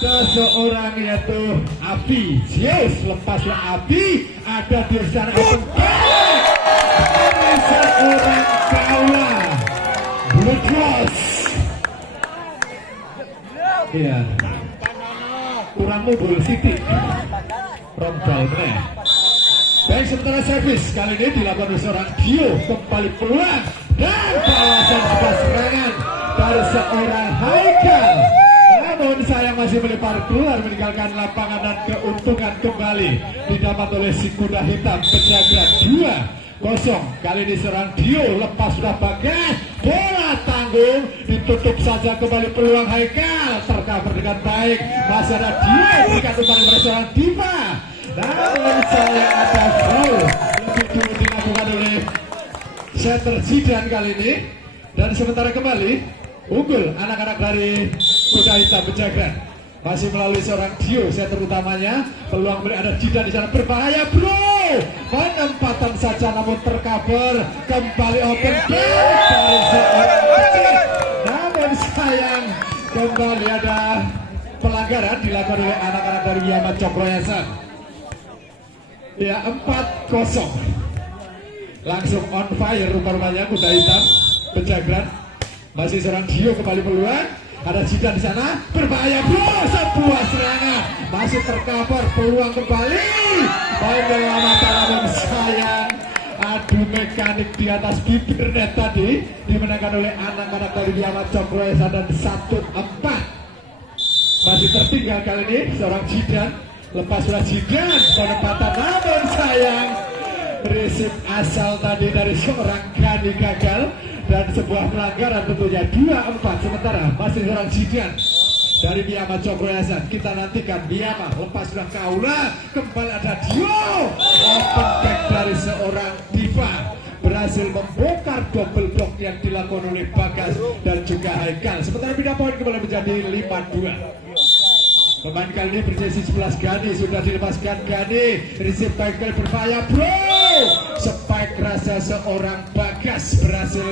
ada seorang yaitu Abi. Yes, lepaslah Abi. Ada di sana open game. Ada seorang Kaula Blue Cross. Iya, kurang mobile City from Dalme. Baik, sementara servis kali ini dilakukan oleh seorang Dio. Kembali peluang dan balasan sebuah serangan dari seorang Haikal. Namun sayang masih melempar keluar meninggalkan lapangan dan keuntungan kembali didapat oleh si kuda hitam penjaga 2-0. Kali ini seorang Dio lepas sudah bagas, bola tanggung ditutup saja, kembali peluang Haikal tercover dengan baik. Masih ada Dio berikan umpan kepada seorang Diva. Namun sayang ada foul lebih dulu dilakukan oleh setter Zidan kali ini. Dan sementara kembali unggul anak-anak dari kuda hitam penjaga masih melalui seorang Dio setter utamanya. Peluang ada Zidan di sana, berbahaya bro, penempatan saja namun tercover, kembali open game dari seorang kecil. Namun sayang kembali ada pelanggaran dilakukan oleh anak-anak dari Yama Cokro Yasan. Ya, 4-0 langsung on fire rupa-rupanya kuda hitam penjagaan. Masih seorang Dio kembali peluang, ada Zidan di sana, berbahaya bro, sebuah serangan masih tercover, peluang kembali main dengan mata namun sayang adu mekanik di atas bibir net tadi dimenangkan oleh anak-anak dari Yama Cokro Yasan dan 1-4. Masih tertinggal kali ini seorang Zidan. Lepas sudah Zidan penempatan namun sayang resip asal tadi dari seorang Gani gagal dan sebuah pelanggaran tentunya 2-4. Sementara masih seorang Zidan dari Biyama Cokro Yasan. Kita nantikan Biyama lepas sudah Kaula, kembali ada Dio, open back dari seorang Diva berhasil membongkar double block yang dilakukan oleh Bagas dan juga Haikal. Sementara pindah poin kembali menjadi 5-2. Pemain kali ini berjesi 11 Gani, sudah dilepaskan Gani, receive baik kali berbahaya bro, spike rasa seorang Bagas berhasil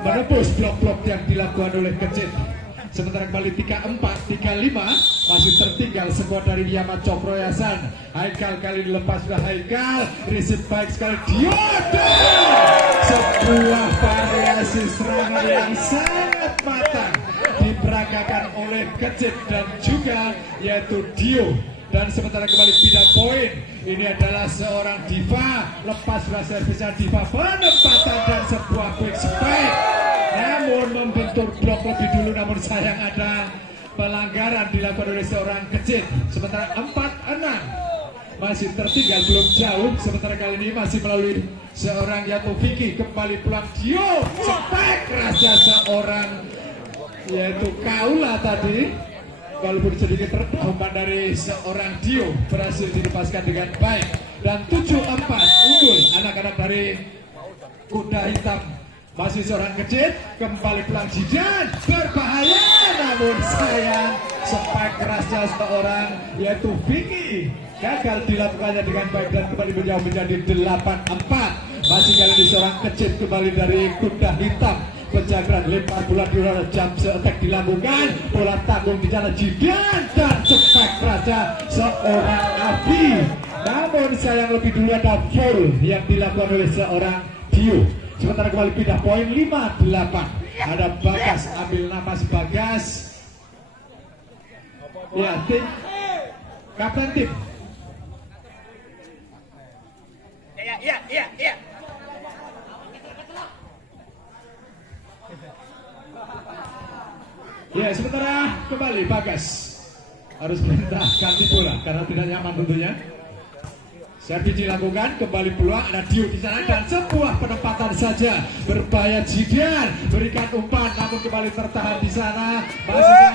menembus blok-blok yang dilakukan oleh Kecil. Sementara kembali 3-4, 3-5 masih tertinggal sebuah dari Yama Cokro Yasan. Haikal kali ini lepas sudah Haikal, receive baik sekali Dioda, sebuah variasi serangan yang sangat matang diperagakan oleh Kecil dan juga yaitu Dio. Dan sementara kembali pindah poin, ini adalah seorang Diva, lepas sudah servisnya Diva, penempatan dan sebuah quick spike namun membentur blok lebih dulu, namun sayang ada pelanggaran dilakukan oleh seorang Kecil. Sementara 4-6 masih tertinggal, belum jauh. Sementara kali ini masih melalui seorang Yato Vicky, kembali pulang Dio, spike raja seorang yaitu Kaula tadi, walaupun sedikit terumpan dari seorang Dio berhasil dilepaskan dengan baik. Dan 7-4 unggul anak-anak dari kuda hitam. Masih seorang Kecil, kembali pulang Zidan, berbahaya namun sayang spike kerasnya seorang yaitu Vicky gagal dilakukannya dengan baik dan kembali menjauh menjadi 8-4. Masih kali ini seorang Kecil kembali dari kuda hitam penjagaan, lempar bola di luar, jump attack dilakukan, bola tanggung di sana Zidan dan spike kerasnya seorang Abi. Namun sayang lebih dulu ada foul yang dilakukan oleh seorang Dio. Sementara kembali pindah poin 5-8. Ada Bagas, ambil napas Bagas. Ya, tim kapten tim. Iya. Ya, sementara kembali Bagas harus perintah ganti bola karena tidak nyaman tentunya. Servis dilakukan, kembali peluang, ada Dio di sana dan sebuah penempatan saja berbahaya. Zidan berikan umpan namun kembali tertahan di sana. Masih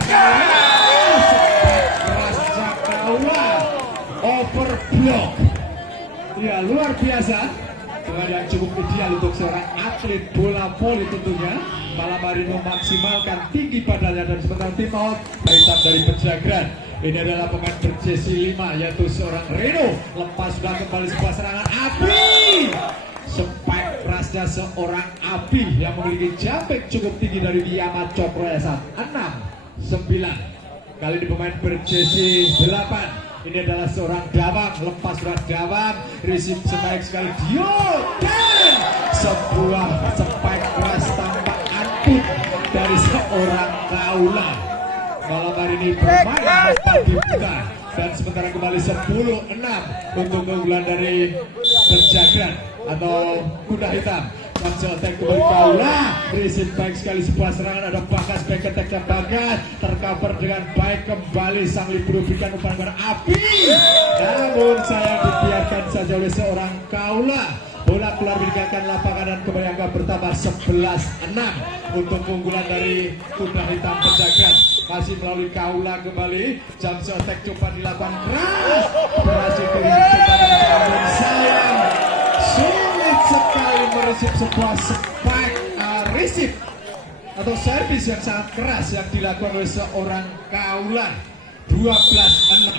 keras Kaula overblock. Ya, luar biasa. Dengan yang cukup ideal untuk seorang atlet bola voli tentunya. Malam hari memaksimalkan tinggi badannya dan sementara tim out kaitan dari penjagaan. Ini adalah pemain berjesi 5 yaitu seorang Reno. Lepas sudah kembali sebuah serangan Abi. Spike kerasnya seorang Abi yang memiliki jumping cukup tinggi dari Yama Cokro Yasan. 6-9. Kali ini pemain berjersey 8. Ini adalah seorang gawang, lepas surat gawang, receive sebaik sekali Dio, dan sebuah spike keras tanpa ampun dari seorang Kaula. Malam hari ini bermain dibuka, dan sementara kembali 10-6 untuk keunggulan dari Penjagaan atau Kuda Hitam. Langsung attack kembali Kaula, receive baik sekali sebuah serangan, ada Bagas, back attack dan Bagas tercover dengan baik kembali sang libero berikan umpan api, namun saya dibiarkan saja oleh seorang Kaula. Bola keluar meninggalkan lapangan dan kembali angka bertambah 11-6 untuk keunggulan dari Kuda Hitam Penjagaan. Masih melalui Kaula kembali, jam attack coba dilakukan keras, berhasil coba namun sayang sulit sekali mereceive sebuah spike receive atau servis yang sangat keras yang dilakukan oleh seorang Kaula. 12-6.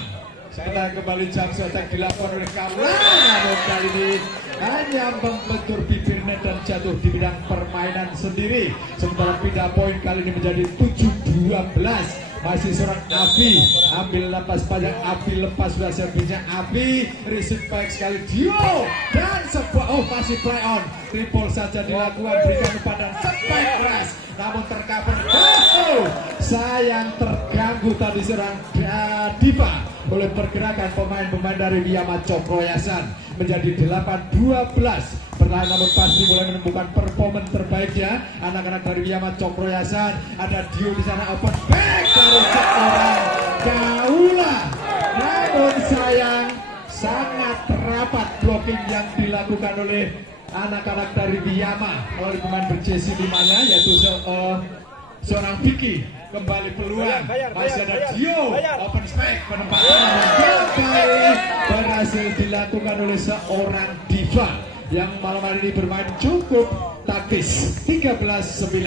Saya kembali jam attack dilakukan oleh Kaula, namun kali ini hanya membentur bibir net dan jatuh di bidang permainan sendiri. Sementara pindah poin kali ini menjadi 7-12. Masih seorang Abi, ambil lepas panjang Abi, lepas sudah servisnya Abi, receive baik sekali Dio, dan sebuah masih play on, triple saja dilakukan, berikan kepada spike keras, namun tercover. Sayang terganggu tadi serang Diva oleh pergerakan pemain-pemain dari Biyama Cokroyasan. Menjadi 8-12. Perlahan namun pasti mulai menemukan performa terbaiknya anak-anak dari Biyama Cokroyasan. Ada Dio di sana, open back dari seorang Kaula. Namun sayang sangat rapat blocking yang dilakukan oleh anak-anak dari Biyama melalui pemain berjersey 5-nya yaitu seorang Vicky. Kembali peluang, masih ada Dio, open spike, penempatan gagal berhasil dilakukan oleh seorang Diva yang malam hari ini bermain cukup taktis. 13-9.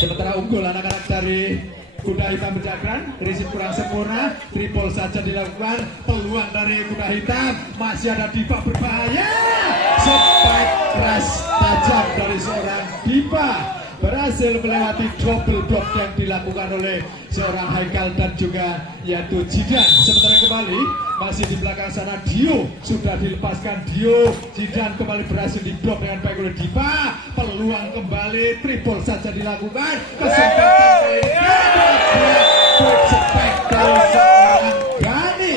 Sementara unggul anak-anak dari Kuda Hitam Penjagaan, receive kurang sempurna, triple saja dilakukan, peluang dari Kuda Hitam, masih ada Diva berbahaya, spike keras tajam dari seorang Diva berhasil melewati double block yang dilakukan oleh seorang Haikal dan juga yaitu Jidan. Sementara kembali masih di belakang sana Dio sudah dilepaskan Dio, Jidan kembali berhasil diblok dengan baik oleh Diva, peluang kembali triple saja dilakukan, kesempatan kali spek dari seorang Gani,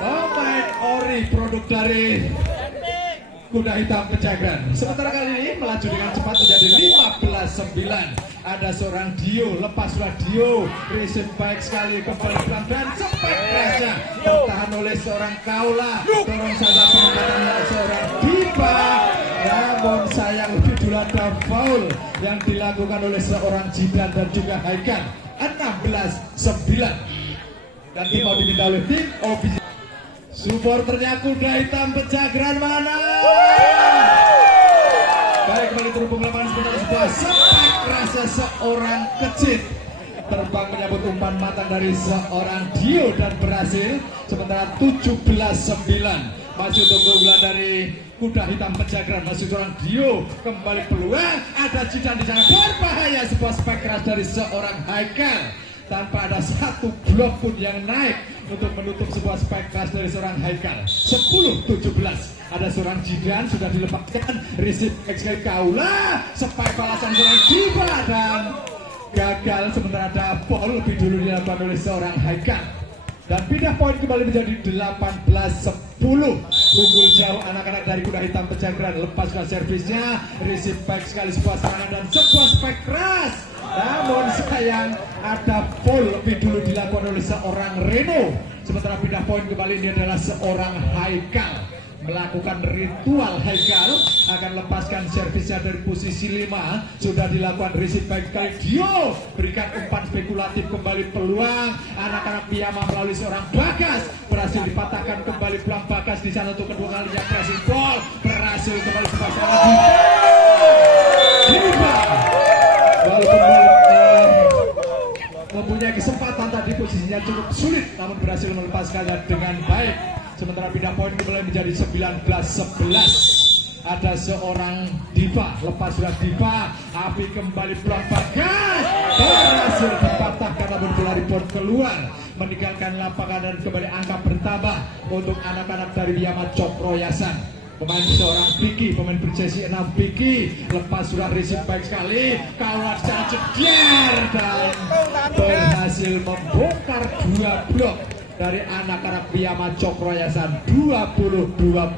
pemain ori produk dari Kuda Hitam Penjagaan. Sementara kali ini melaju dengan cepat menjadi 15-9. Ada seorang Dio, lepas sudah Dio, receive baik sekali kembali pelan dan spek kerasnya tertahan oleh seorang Kaula. Dorong saja penempatan seorang Diva, namun sayang lebih dulu ada foul yang dilakukan oleh seorang Jidan dan juga Haikal. 16-9. Dan tim mau diminta oleh tim OBJ. Supporternya Kuda Hitam Penjagaan mana? Baik, kembali terhubung lapangan sebentar sebelah. Sepak rasa seorang kecil terbang menyambut umpan matang dari seorang Dio dan berhasil. Sementara 17-9 masih untuk keunggulan dari Kuda Hitam Penjagaan. Masih seorang Dio kembali peluang. Ada Jidan di sana berbahaya, sebuah spek keras dari seorang Haikal tanpa ada satu blok pun yang naik untuk menutup sebuah spike keras dari seorang Haikal. 10-17. Ada seorang Jidan sudah dilepaskan, receive sekali Kaula, spike balasan seorang Diva dan gagal. Sementara ada foul lebih dulu dilakukan oleh seorang Haikal. Dan pindah poin kembali menjadi 18-10. Unggul jauh anak-anak dari Kuda Hitam Penjagaan. Lepaskan servisnya, receive baik sekali sebuah serangan dan sebuah spike keras. Namun sayang ada foul lebih dulu dilakukan oleh seorang Reno. Sementara pindah poin kembali ini adalah seorang Haikal. Melakukan ritual Haikal akan lepaskan servisnya dari posisi 5. Sudah dilakukan receive baik kali Dio, berikan umpan spekulatif kembali peluang anak-anak Biyama melalui seorang Bagas, berhasil dipatahkan kembali peluang Bagas di sana untuk kedua kalinya. Pressing ball berhasil kembali sepakan Diva. Walaupun mempunyai kesempatan tadi posisinya cukup sulit, namun berhasil melepaskannya dengan baik. Sementara pindah poin kembali menjadi 19-11. ada seorang Diva, lepas sudah Diva, Api kembali peluang Bagas, berhasil dipatahkan namun bola rebound keluar, meninggalkan lapangan dan kembali angka bertambah untuk anak-anak dari Biyama Cokroyasan. Pemain seorang Piki, pemain berjersey 6 Piki, lepas sudah receive baik sekali, kawan secara cedir dan berhasil membongkar 2 blok dari anak-anak Biyama Cokroyasan 20-12.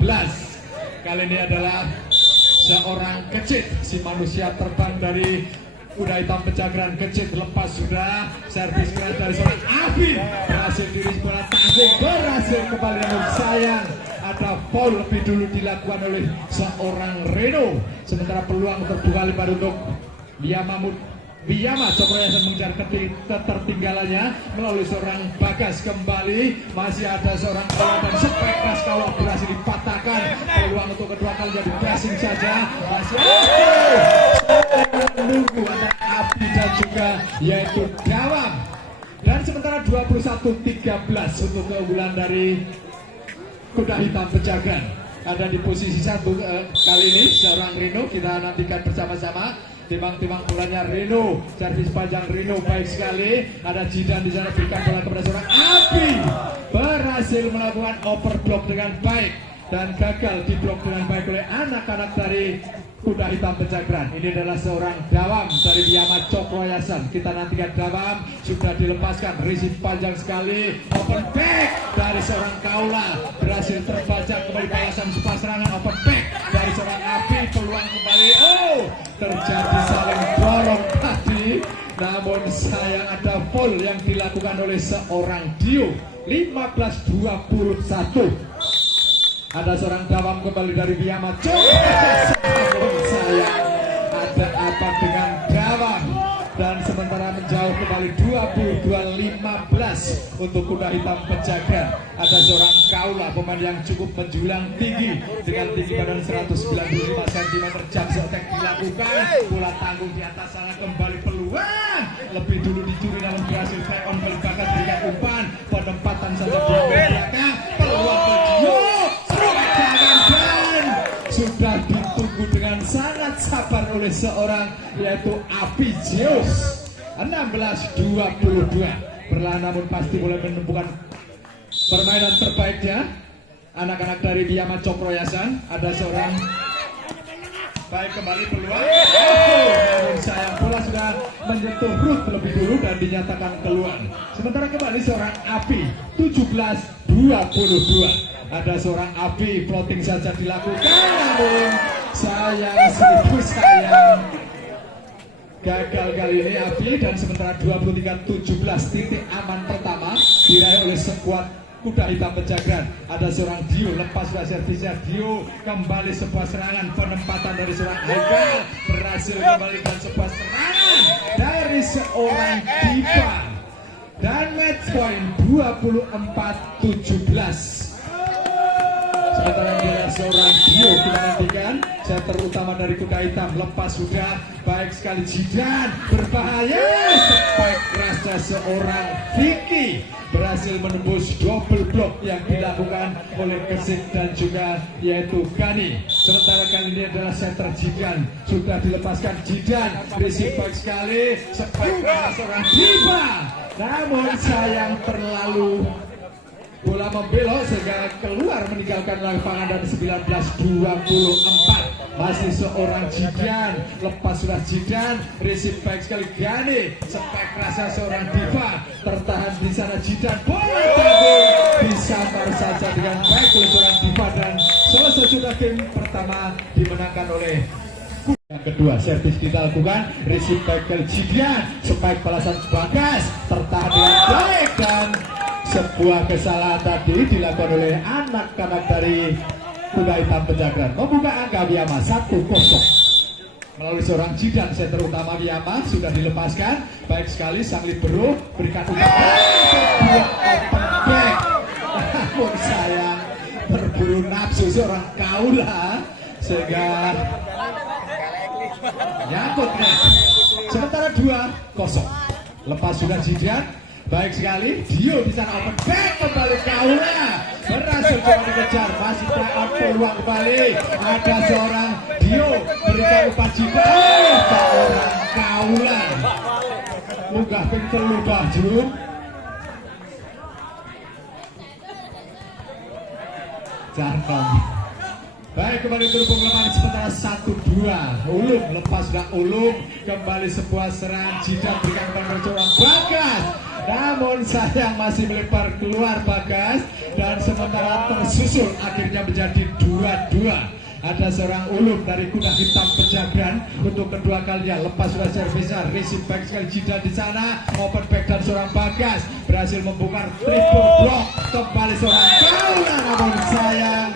Kali ini adalah seorang Kecit, si manusia terbang dari kuda hitam Pejageran. Kecit lepas sudah, servis keras dari seorang Afin, berhasil diri bola tanggung, berhasil kembali namun sayang ada foul lebih dulu dilakukan oleh seorang Reno. Sementara peluang untuk 2 kali baru untuk Biyama Cokroyasan mengejar ketertinggalannya melalui seorang Bagas. Kembali masih ada seorang kawan dan Spektas kawah berhasil dipatahkan. Peluang untuk kedua kali jadi passing saja, masih menunggu antara Api dan juga yaitu Dawam. Dan sementara 21-13 untuk keunggulan dari kuda hitam Pejageran. Ada di posisi 1 kali ini seorang Reno, kita nantikan bersama-sama. Timbang-timbang bolanya Reno, servis panjang Reno baik sekali. Ada Jidan di sana, berikan bola kepada seorang Api, berhasil melakukan overblock dengan baik dan gagal diblok dengan baik oleh anak-anak dari kuda hitam Pejageran. Ini adalah seorang Dawam dari Biyama Cokroyasan. Kita nantikan Dawam sudah dilepaskan, receive panjang sekali, open back dari seorang Kaula, berhasil terbaca kembali balasan sepas serangan, open back dari seorang Api, peluang kembali, terjadi saling dorong tadi, namun sayang ada foul yang dilakukan oleh seorang Dio. 15-21. Ada seorang Dawam kembali dari Biyama Cokroyasan. Sayang ada apa dengan Dawam, dan sementara menjauh kembali 22-15 untuk kuda hitam Pejageran. Ada seorang Kaula, pemain yang cukup menjulang tinggi dengan tinggi badan 195 cm. Jam setek dilakukan, bola tanggung di atas sana, kembali peluang lebih dulu dicuri namun berhasil play on, Bagas berikan umpan, penempatan saja di belakang, peluang sudah ditunggu dengan sangat sabar oleh seorang yaitu Api Zeus. 16-22 perlahan namun pasti mulai menemukan permainan terbaiknya anak-anak dari Biyama Cokroyasan. Ada seorang baik kembali peluang, namun sayang bola sudah menyentuh root terlebih dulu dan dinyatakan keluar. Sementara kembali seorang Api 17-22. Ada seorang Api, floating saja dilakukan, namun sayang, sayang gagal kali ini Api. Dan sementara 23-17 titik aman pertama diraih oleh skuad kuda hitam Pejageran. Ada seorang Dio, lepas sudah servisnya Dio, kembali sebuah serangan, penempatan dari seorang Haikal, berhasil kembalikan sebuah serangan dari seorang Diva, dan match point 24-17. Sementara dia seorang Dio, kita nantikan center utama dari kuda hitam, lepas sudah baik sekali Jidan, berbahaya, spike rasa seorang Vicky, berhasil menembus double block yang dilakukan oleh Kesik dan juga yaitu Gani. Sementara kali ini adalah center Jidan, sudah dilepaskan Jidan, receive baik sekali, spike rasa seorang Diva, namun sayang terlalu bola membelok sehingga keluar meninggalkan lapangan. Dan 19-24 masih seorang Jidan, lepas sudah Jidan, receive baik sekali Gani, spek rasa seorang Diva, tertahan di sana Jidan, bola tanggung disambar saja dengan baik oleh seorang Diva, dan selesai sudah game pertama dimenangkan oleh yang kedua. Servis kita lakukan, receive baik ke Jidan, spek balasan Bagas, tertahan dengan baik, dan sebuah kesalahan tadi dilakukan oleh anak-anak dari kuda hitam Pejageran, membuka angka Biyama 1-0 melalui seorang Jidan. Center utama Biyama sudah dilepaskan baik sekali, sang libero berikan umpan, sebuah open back, namun sayang berburu nafsu seorang Kaula sehingga nyangkut. Sementara 2-0 lepas sudah Jidan, baik sekali Dio di sana, open back kembali Kaula, berhasil coba dikejar, masih dapat peluang kembali. Ada seorang Dio berikan umpan jika seorang Kaula munggah ping telu baju. Jarkom. Baik, kembali terhubung lapangan sementara 1-2. Ulum lepas dah Ulum, kembali sebuah serangan Jidan berikan kepada seorang Bagas. Namun sayang masih melebar keluar Bagas, dan sementara tersusul akhirnya menjadi 2-2. Ada seorang Ulum dari kuda hitam Pejagan untuk kedua kalinya, lepas sudah servisnya, receive back sekali Jidan di sana, open back dan seorang Bagas berhasil membuka triple block, kembali seorang Kaula, namun sayang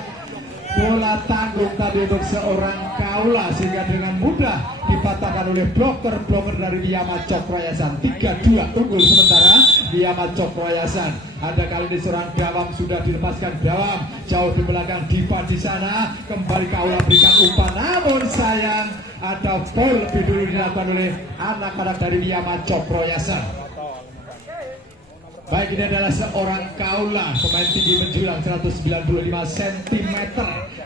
bola tanggung tadi untuk seorang Kaula sehingga dengan mudah dipatahkan oleh bloker dari Biyama Cokroyasan. 3-2 unggul sementara Biyama Cokroyasan. Ada kali ini seorang Dawam sudah dilepaskan, Dawam jauh di belakang Diva di sana, kembali Kaula berikan umpan, namun sayang ada foul lebih dulu dilakukan oleh anak-anak dari Biyama Cokroyasan. Baik, ini adalah seorang Kaula, pemain tinggi menjulang 195 cm.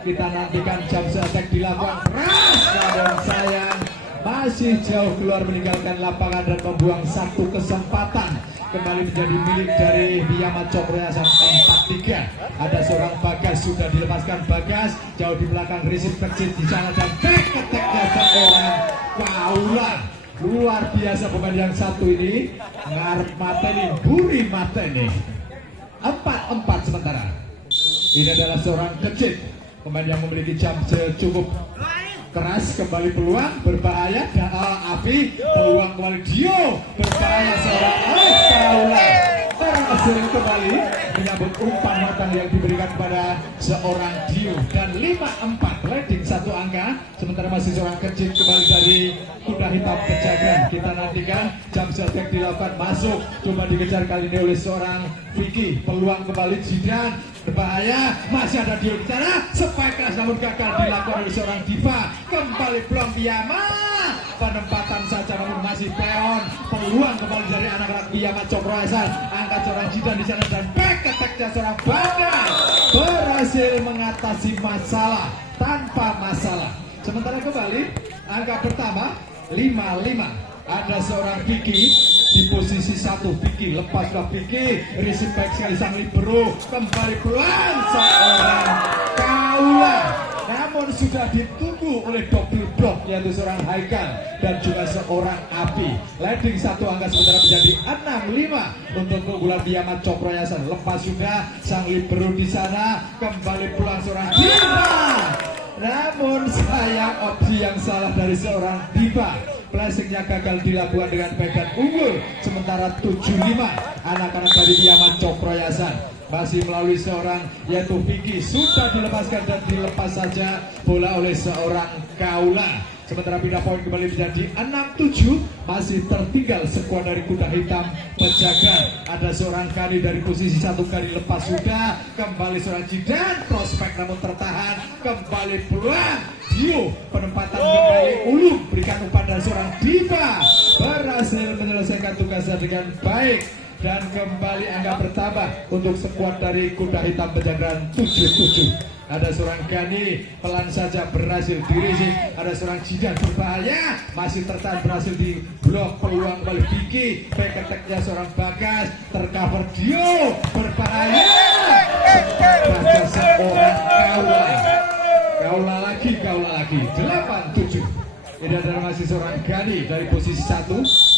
Kita nantikan jam attack dilakukan keras, namun sayang masih jauh keluar meninggalkan lapangan dan membuang satu kesempatan. Kembali menjadi milik dari Biyama Cokroyasan 4-3. Ada seorang Bagas sudah dilepaskan, Bagas jauh di belakang, receive kecil di sana dan back attack-nya seorang Kaula. Luar biasa pemain yang satu ini, ngarep mateni, buri mateni. 4-4 sementara. Ini adalah seorang kecil, pemain yang memiliki jam cukup keras, kembali peluang berbahaya. Api peluang kembali, Dio berbahaya, seorang Kaula berhasil kembali menyambut umpan matang yang diberikan kepada seorang Dio, dan 5-4 leading satu angka. Sementara masih seorang kecil kembali dari kuda hitam Pejagan. Kita nantikan jam attack dilakukan, masuk coba dikejar kali ini oleh seorang Vicky, peluang kembali Jidan berbahaya, masih ada Dio di sana, spike keras namun gagal dilakukan oleh seorang Diva. Kembali peluang Biyama, penempatan saja namun masih peon, peluang kembali dari anak-anak Biyama Cokroyasan, angkat seorang Jidan di sana dan back attack-nya seorang Bagas berhasil mengatasi masalah tanpa masalah. Sementara kembali angka pertama 5-5. Ada seorang Vicky di posisi 1, Vicky lepaslah, Vicky receive back sekali sang libero, kembali peluang seorang Kaula, namun sudah ditunggu oleh double block yaitu seorang Haikal dan juga seorang Api. Leading satu angka sementara menjadi 6-5 untuk keunggulan Biyama Cokroyasan. Lepas sudah sang libero di sana, kembali peluang seorang Diva, namun sayang opsi yang salah dari seorang Diva. Flashingnya gagal dilakukan dengan baik unggul. Sementara 7-5 anak-anak dari Biyama Cokroyasan. Masih melalui seorang yaitu Vicky sudah dilepaskan dan dilepas saja bola oleh seorang Kaula. Sementara pindah poin kembali menjadi 6-7. Masih tertinggal skuad dari kuda hitam Pejagan. Ada seorang Kani dari posisi 1, kali lepas sudah, kembali seorang Jidan prospek namun tertahan, kembali peluang Dio, penempatan kembali Ulum berikan umpan dan seorang Diva berhasil menyelesaikan tugasnya dengan baik. Dan kembali angka bertambah untuk skuad dari kuda hitam Pejagan 7-7. Ada seorang Gani pelan saja berhasil dirisi, ada seorang Jidan berbahaya masih tertahan, berhasil di blok, peluang kembali Vicky, back attack-nya seorang Bagas, tercover Dio berbahaya, sementara seorang Kaula lagi 8-7. Ini adalah masih seorang Gani dari posisi 1,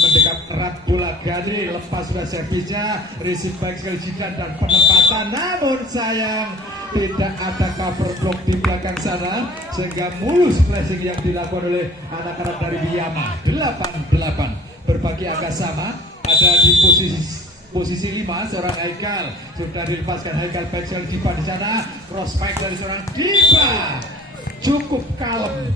mendekat erat bola Gani, lepas sudah servisnya, receive baik sekali Jidan dan penempatan, namun sayang tidak ada cover block di belakang sana sehingga mulus flashing yang dilakukan oleh anak-anak dari Biyama. 8-8 berbagi angka sama. Ada di posisi 5 seorang Haikal sudah dilepaskan, Haikal back sekali Diva di sana, prospek dari seorang Diva cukup kalem.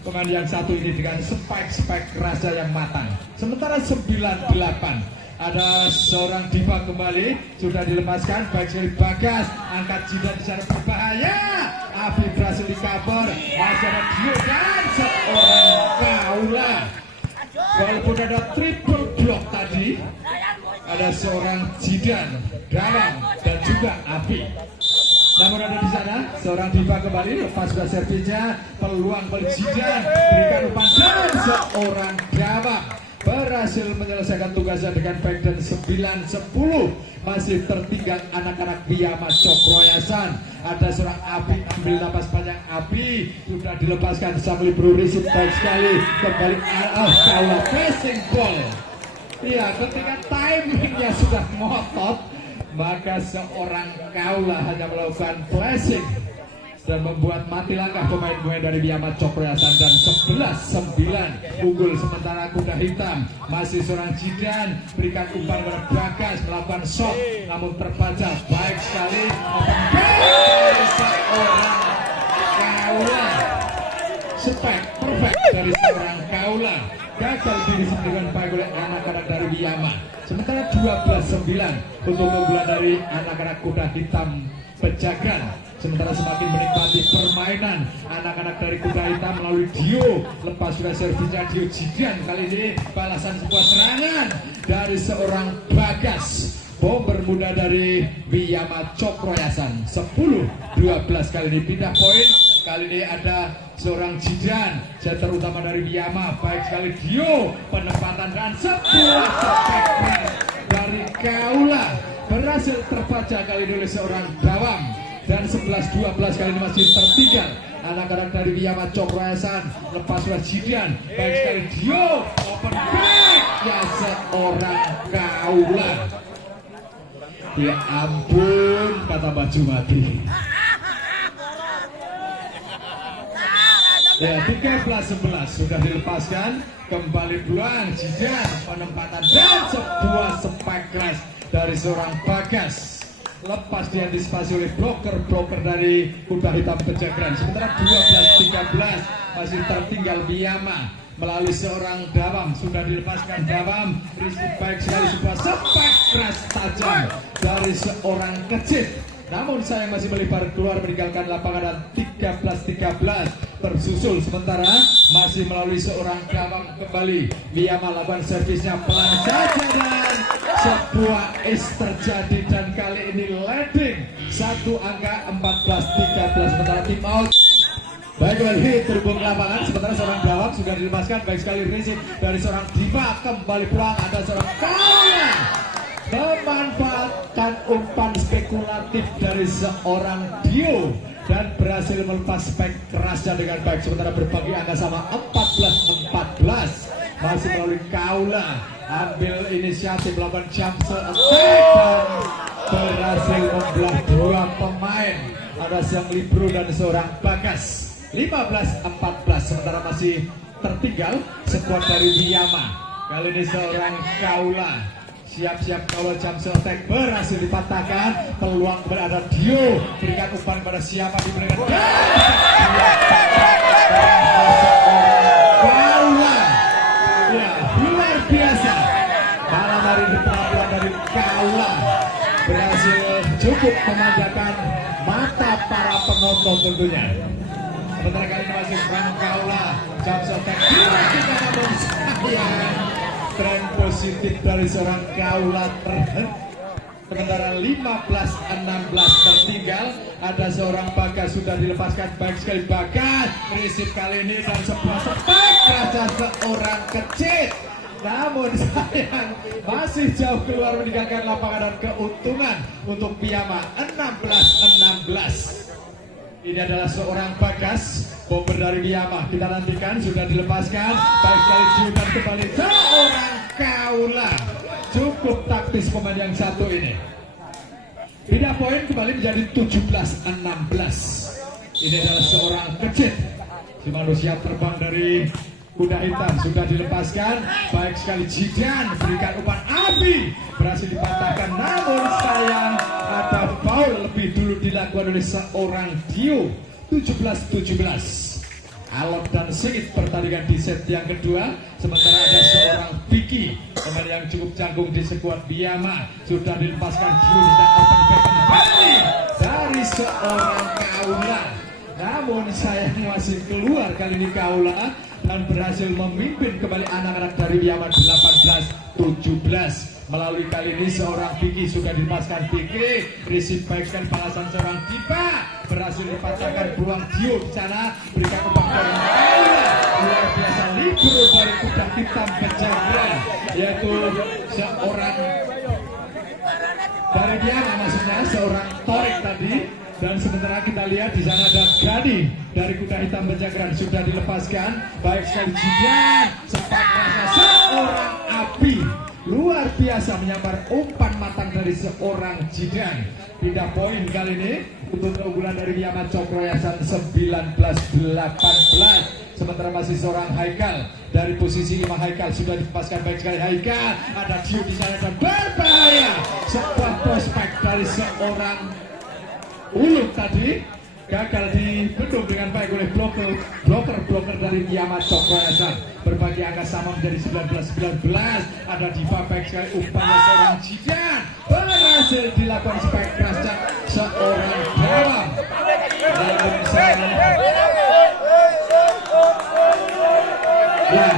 Pemain yang satu ini dengan spike rasa yang matang. Sementara 9-8 ada seorang Diva kembali sudah dilepaskan, baik sekali Bagas, angkat Jidan di sana berbahaya, Api berhasil di cover, masih ada Dio dan seorang Kaula. Walaupun ada triple block tadi, ada seorang Jidan, Dawang dan juga Api. Namun ada di sana seorang diva kembali lepas sudah servisnya, peluang Zidan berikan umpan dan seorang gawang berhasil menyelesaikan tugasnya dengan baik dan 9-10. Masih tertinggal anak-anak Biyama Cokroyasan. Ada seorang Abi ambil napas panjang, Abi sudah dilepaskan sambil berisip baik sekali kembali Kaula passing ball. Iya, ketika timingnya sudah ngotot, maka seorang Kaula hanya melakukan flashing dan membuat mati langkah pemain-pemain dari Biyama Cokroyasan. Dan 11-9 unggul sementara kuda hitam. Masih seorang Zidan berikan umpan kepada Bagas melakukan shot, namun terbaca baik sekali dari seorang Kaula. Spek perfect dari seorang Kaula, gagal dirisipkan baik oleh anak-anak dari Biyama. Sementara 12-9 untuk keunggulan dari anak-anak kuda hitam Pejagan. Sementara semakin menikmati permainan anak-anak dari kuda hitam melalui Dio. Lepas sudah servisnya Dio Zidan. Kali ini balasan sebuah serangan dari seorang Bagas, bomber muda dari Biyama Cokroyasan. 10-12 kali ini pindah poin. Kali ini ada seorang Zidan, center utama dari Biyama. Baik sekali Dio, penempatan dan sebuah spek dari Kaula berhasil terbaca kali ini oleh seorang Bawang. Dan 11-12 kali ini masih tertinggal anak-anak dari Biyama Cokroyasan. Lepas sudah Zidan, baik sekali Dio, open back ya seorang Kaula. Ya ampun, kata baju mati. Ya, 13-11 sudah dilepaskan. Kembali peluang Zidan, penempatan dan sebuah spike keras dari seorang Bagas. Lepas diantisipasi oleh bloker dari kuda hitam Pejagan. Sementara 12-13 masih tertinggal Biyama melalui seorang Dawam. Sudah dilepaskan Dawam, risik baik sekali sebuah spike keras tajam dari seorang Kecil. Namun sayang masih melebar keluar meninggalkan lapangan dan 13-13 tersusul. Sementara masih melalui seorang Gawang kembali Biyama lakukan servisnya pelan saja dan sebuah is terjadi. Dan kali ini leading satu angka 14-13. Sementara tim out. Baik kembali terhubung ke lapangan. Sementara seorang Gawang sudah dilepaskan. Baik sekali resip dari seorang Diva. Kembali pulang ada seorang Kaula memanfaatkan umpan spekulatif dari seorang Dio dan berhasil melepas spek kerasnya dengan baik. Sementara berbagi angka sama 14-14. Masih melalui Kaula ambil inisiatif melakukan jump attack dan berhasil membelah dua pemain. Ada seorang Libro dan seorang Bagas. 15-14. Sementara masih tertinggal skuad dari Biyama. Kali ini seorang Kaula siap-siap Kaula jump attack berhasil dipatahkan. Peluang berada Dio, berikan umpan pada siapa diberikan Kaula. Ya, luar biasa malam hari ini penampilan dari Kaula berhasil cukup memanjakan mata para penonton tentunya. Sementara kali ini masih seorang Kaula jump attack namun sayang tren positif dari seorang Kaula terhenti. Sementara 15-16 tertinggal. Ada seorang Bagas sudah dilepaskan baik sekali Bagas. Risip kali ini dan sebuah spek raja seorang Kecil. Namun sayang masih jauh keluar meninggalkan lapangan dan keuntungan untuk Biyama 16-16. Ini adalah seorang Bagas, bomber dari Biyama. Kita nantikan sudah dilepaskan. Baik sekali juga kembali seorang Kaula. Cukup taktis pemain yang satu ini. Pindah poin kembali menjadi 17-16. Ini adalah seorang Kecil. Si manusia terbang dari kuda hitam sudah dilepaskan. Baik sekali Zidan berikan umpan Abi berhasil dipatahkan. Namun sayang ada foul lebih dulu dilakukan oleh seorang Dio. 17-17. Alot dan sengit pertandingan di set yang kedua. Sementara ada seorang Vicky, pemain yang cukup jagung di skuad Biyama, sudah dilepaskan Dio dan open back kembali dari seorang Kaula. Namun sayang masih keluar kali ini Kaula dan berhasil memimpin kembali anak-anak dari Biyama 18-17. melalui kali ini seorang Vicky sudah dilepaskan. Vicky receive baikkan balasan seorang Diva berhasil dipatahkan peluang Dio di sana berikan umpan dari Kaula luar biasa libero dari kuda hitam Pejagan yaitu seorang dari Diana maksudnya seorang Torik tadi. Dan sementara kita lihat di sana ada Gadi dari kuda hitam Pejagan sudah dilepaskan. Baik sekali Jidan sempat merasa seorang Api luar biasa menyambar umpan matang dari seorang Jidan. Pindah poin kali ini untuk keunggulan dari Wiama Cokro Yasan 19-18. Sementara masih seorang Haikal dari posisi 5 Haikal sudah dilepaskan baik sekali Haikal. Ada Dio di sana dan berbahaya. Sebuah prospek dari seorang Uluk tadi gagal dibendung dengan baik oleh bloker dari Wiama Cokro Yasan. Berbagi angka sama menjadi 19-19. Ada Diva baik sekali umpannya seorang Jidan berhasil dilakukan spek keras seorang Dawam. Lalu misalnya ya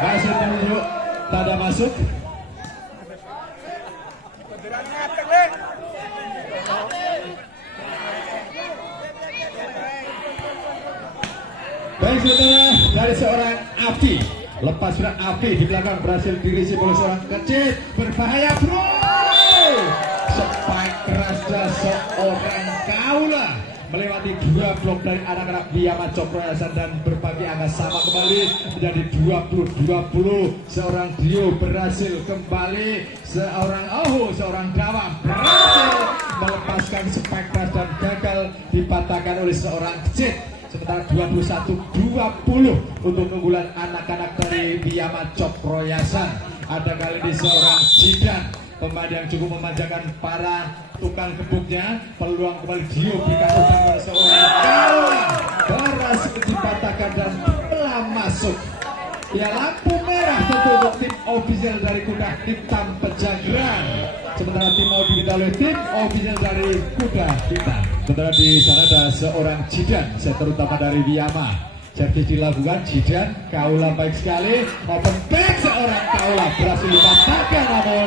masih menunjuk tanda masuk. Baik saudara dari seorang Api lepas sudah Api di belakang berhasil dirisip oleh seorang kecil berbahaya bro. Spike keras dari seorang Kaula melewati 2 blok dari anak-anak Wiama Cokro Yasan dan berbagi angka sama kembali menjadi 20-20. Seorang Dio berhasil kembali seorang Dawam berhasil melepaskan spike keras dan gagal dipatahkan oleh seorang kecil. Sementara 21-20 untuk keunggulan anak-anak dari Wiama Cokro Yasan. Ada kali ini seorang Jidan pemain yang cukup memanjakan para tukang gebuknya. Peluang kembali Dio berikan umpan kepada seorang Kaula berhasil dipatahkan dan telah masuk. Ya lampu merah tentu untuk tim official dari kuda hitam Pejagan. Sementara tim official oleh tim official dari kuda hitam. Sementara di sana ada seorang Jidan, terutama dari Wiama. Servis dilakukan Jidan, Kaula baik sekali. Open back seorang Kaula berhasil dipatahkan namun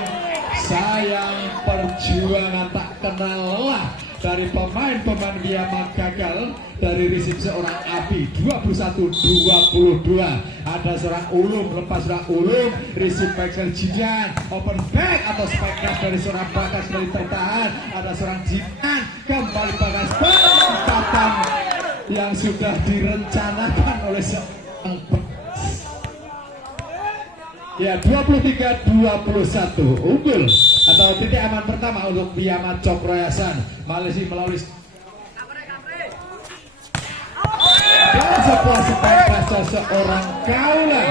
sayang perjuangan tak kenal lelah dari pemain-pemain Wiama gagal dari risip seorang Api. 21-22. Ada seorang Ulum lepas seorang Ulum risip baik sekali Jidan. Open back atau spike keras dari seorang Bagas dari tertahan. Ada seorang Jidan kembali Bagas penempatan yang sudah direncanakan oleh seorang ya 23-21 unggul atau titik aman pertama untuk Wiama Cokro Yasan. Malaysia melalui dan sebuah spike keras seorang Kaula.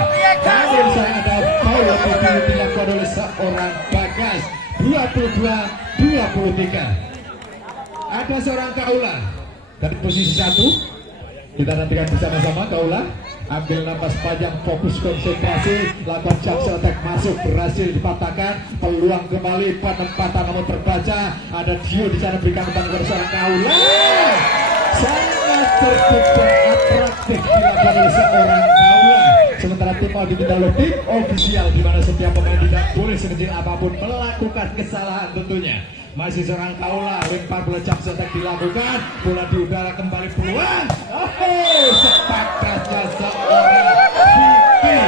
Namun saya ada foul yang dilakukan oleh seorang Bagas. 22-23. Ada seorang Kaula dari posisi 1. Kita nantikan bersama-sama. Kaula ambil napas panjang, fokus konsentrasi, lakukan jump attack masuk, berhasil dipatahkan. Peluang kembali penempatan namun terbaca. Ada Dio di sana berikan umpan kepada seorang Kaula. Sangat terbuka atraktif dilakukan oleh seorang Kaula. Sementara tim auditor oleh tim ofisial di mana setiap pemain tidak boleh sekecil apapun melakukan kesalahan tentunya. Masih seorang Kaula, win 40 jump attack dilakukan, bola di udara kembali peluang. Sepak kerasnya seorang Vicky.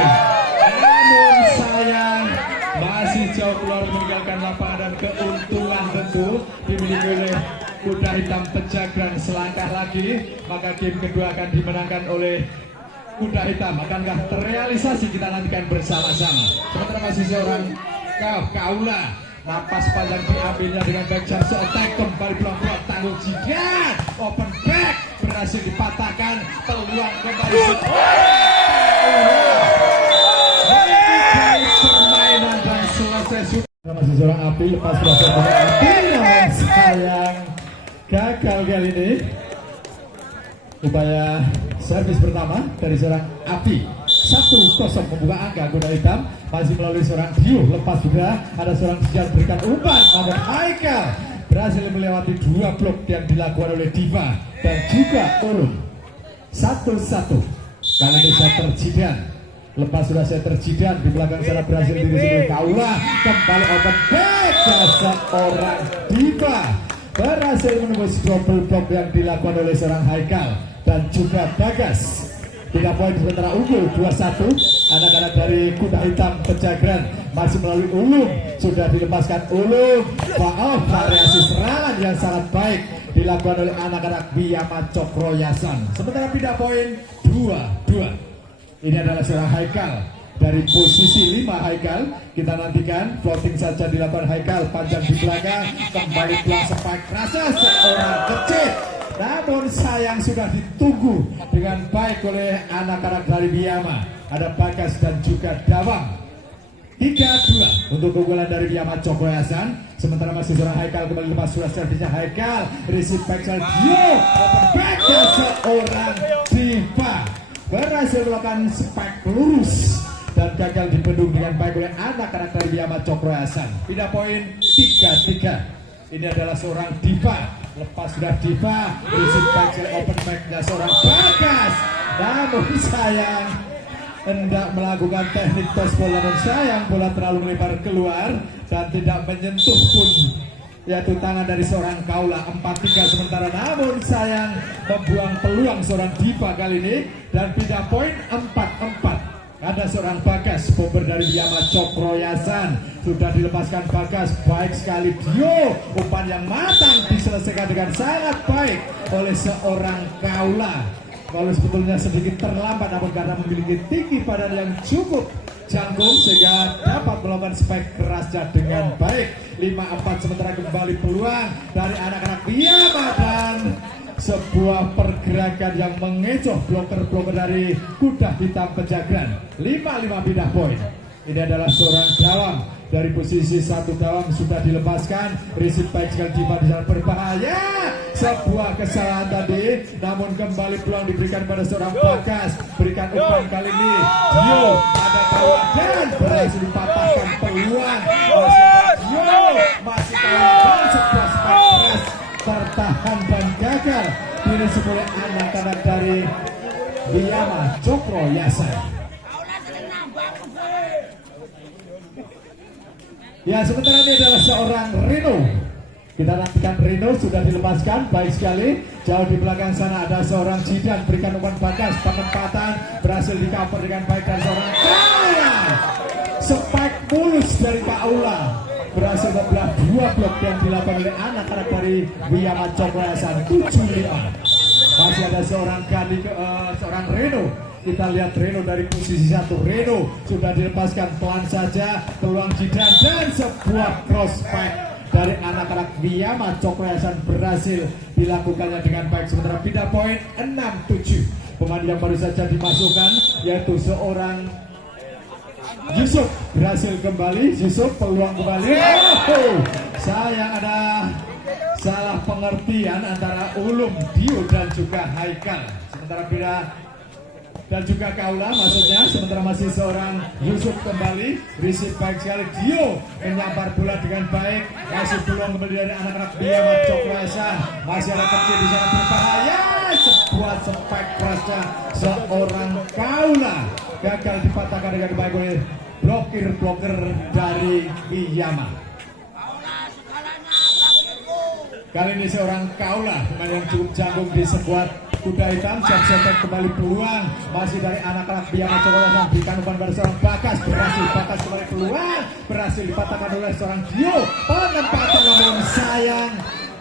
Namun sayang masih jauh keluar meninggalkan lapangan dan keuntungan tentu dimiliki oleh kuda hitam Pejagan. Selangkah lagi maka game kedua akan dimenangkan oleh kuda hitam. Akankah terrealisasi, kita nantikan bersama-sama. Sementara masih seorang Kaula, napas panjang diambilnya dengan back jump attack, kembali pelan-pelan tanggung Jidan. Open back berhasil dipatahkan, peluang kembali permainan dan selesai. Masih seorang Api lepas berhasil Api namun sayang gagal kali ini. Upaya servis pertama dari seorang Api 1-0 membuka angka kuda hitam. Masih melalui seorang Dio lepas juga. Ada seorang Jidan berikan umpan namun Haikal berhasil melewati 2 blok yang dilakukan oleh Diva dan juga Ulum. 1-1. Kali ini setter Jidan Lepas sudah setter Jidan di belakang sana berhasil diri sebagai Kaula. Kembali open back seorang Diva berhasil menembus double block yang dilakukan oleh seorang Haikal dan juga Bagas. 3 poin sementara unggul 21. Anak-anak dari Kuda Hitam Pejagan masih melalui Ulum, sudah dilepaskan Ulum. Variasi serangan yang sangat baik dilakukan oleh anak-anak Biyama Cokroyasan. Sementara pindah poin 2-2. Ini adalah seorang Haikal dari posisi 5 Haikal. Kita nantikan floating saja dilakukan Haikal, panjang di belakang, kembali pulang spike rasa seorang kecil. Namun sayang sudah ditunggu dengan baik oleh anak-anak dari Biyama. Ada Bagas dan juga Dawang. 3-2 untuk keunggulan dari Biyama Cokroyasan. Sementara masih seorang Haikal kembali lepas sudah servisnya Haikal. Receive back Dio. Open back seorang Diva. Berhasil melakukan spike lurus dan gagal dibendung dengan baik oleh anak-anak dari Biyama Cokroyasan. Pindah poin 3-3. Ini adalah seorang Diva. Lepas sudah Diva, receive back open back-nya seorang Bagas. Namun sayang hendak melakukan teknik toss bola, namun sayang bola terlalu melebar keluar dan tidak menyentuh pun yaitu tangan dari seorang Kaula. 4-3 sementara, namun sayang membuang peluang seorang Diva kali ini dan pindah poin 4-4. Ada seorang Bagas, bomber dari Biyama Cokroyasan. Sudah dilepaskan Bagas, baik sekali Dio. Umpan yang matang diselesaikan dengan sangat baik oleh seorang Kaula. Kalau sebetulnya sedikit terlambat, namun karena memiliki tinggi badan yang cukup jangkung sehingga dapat melakukan spike kerasnya dengan baik. 5-4 sementara kembali peluang dari anak-anak Biyama dan sebuah pergerakan yang mengecoh bloker-bloker dari Kuda Hitam Pejagan. 5-5 pindah poin. Ini adalah seorang Dawang dari posisi 1. Dawang sudah dilepaskan. Receive baik sekali Diva di sana berbahaya. Sebuah kesalahan tadi, namun kembali peluang diberikan pada seorang Bagas. Berikan umpan kali ini Dio ada peluang dan berhasil dipatahkan peluang. Dio masih kalah sebuah spike keras tertahan dan gagal ini oleh anak-anak dari Biyama Cokroyasan. Ya, sementara ini adalah seorang Reno. Kita nantikan Reno sudah dilepaskan, baik sekali. Jauh di belakang sana ada seorang Jidan, berikan umpan Bagas, penempatan berhasil di cover dengan baik dari seorang Kaula. Spike mulus dari Kaula berhasil membelah 2 blok yang dilakukan oleh anak-anak dari Biyama Cokroyasan. 7-5. Masih ada seorang seorang Reno. Kita lihat Reno dari posisi 1. Reno sudah dilepaskan pelan saja, peluang Jidan dan sebuah cross spike dari anak-anak Biyama Cokroyasan berhasil dilakukannya dengan baik. Sementara pindah poin 6-7. Pemain yang baru saja dimasukkan yaitu seorang Yusuf berhasil kembali. Yusuf peluang kembali. Sayang ada salah pengertian antara Ulum, Dio dan juga Haikal. Sementara pindah dan juga Kaula maksudnya. Sementara masih seorang Yusuf kembali. Receive baik sekali Dio menyampar bola dengan baik. Masih peluang kembali dari anak-anak Biyama Cokroyasan. Masih ada kecil di sana berbahaya. Sebuah spike kerasnya seorang Kaula gagal dipatahkan dengan baik oleh bloker dari Biyama. Kali ini seorang Kaula pemain yang cukup jagung di sebuah Kuda Hitam. Jam setan kembali peluang masih dari anak-anak Biyama Cokroyasan. Berikan umpan pada seorang Bagas, berhasil Bagas kembali peluang, berhasil dipatahkan oleh seorang Dio. Penempatan namun sayang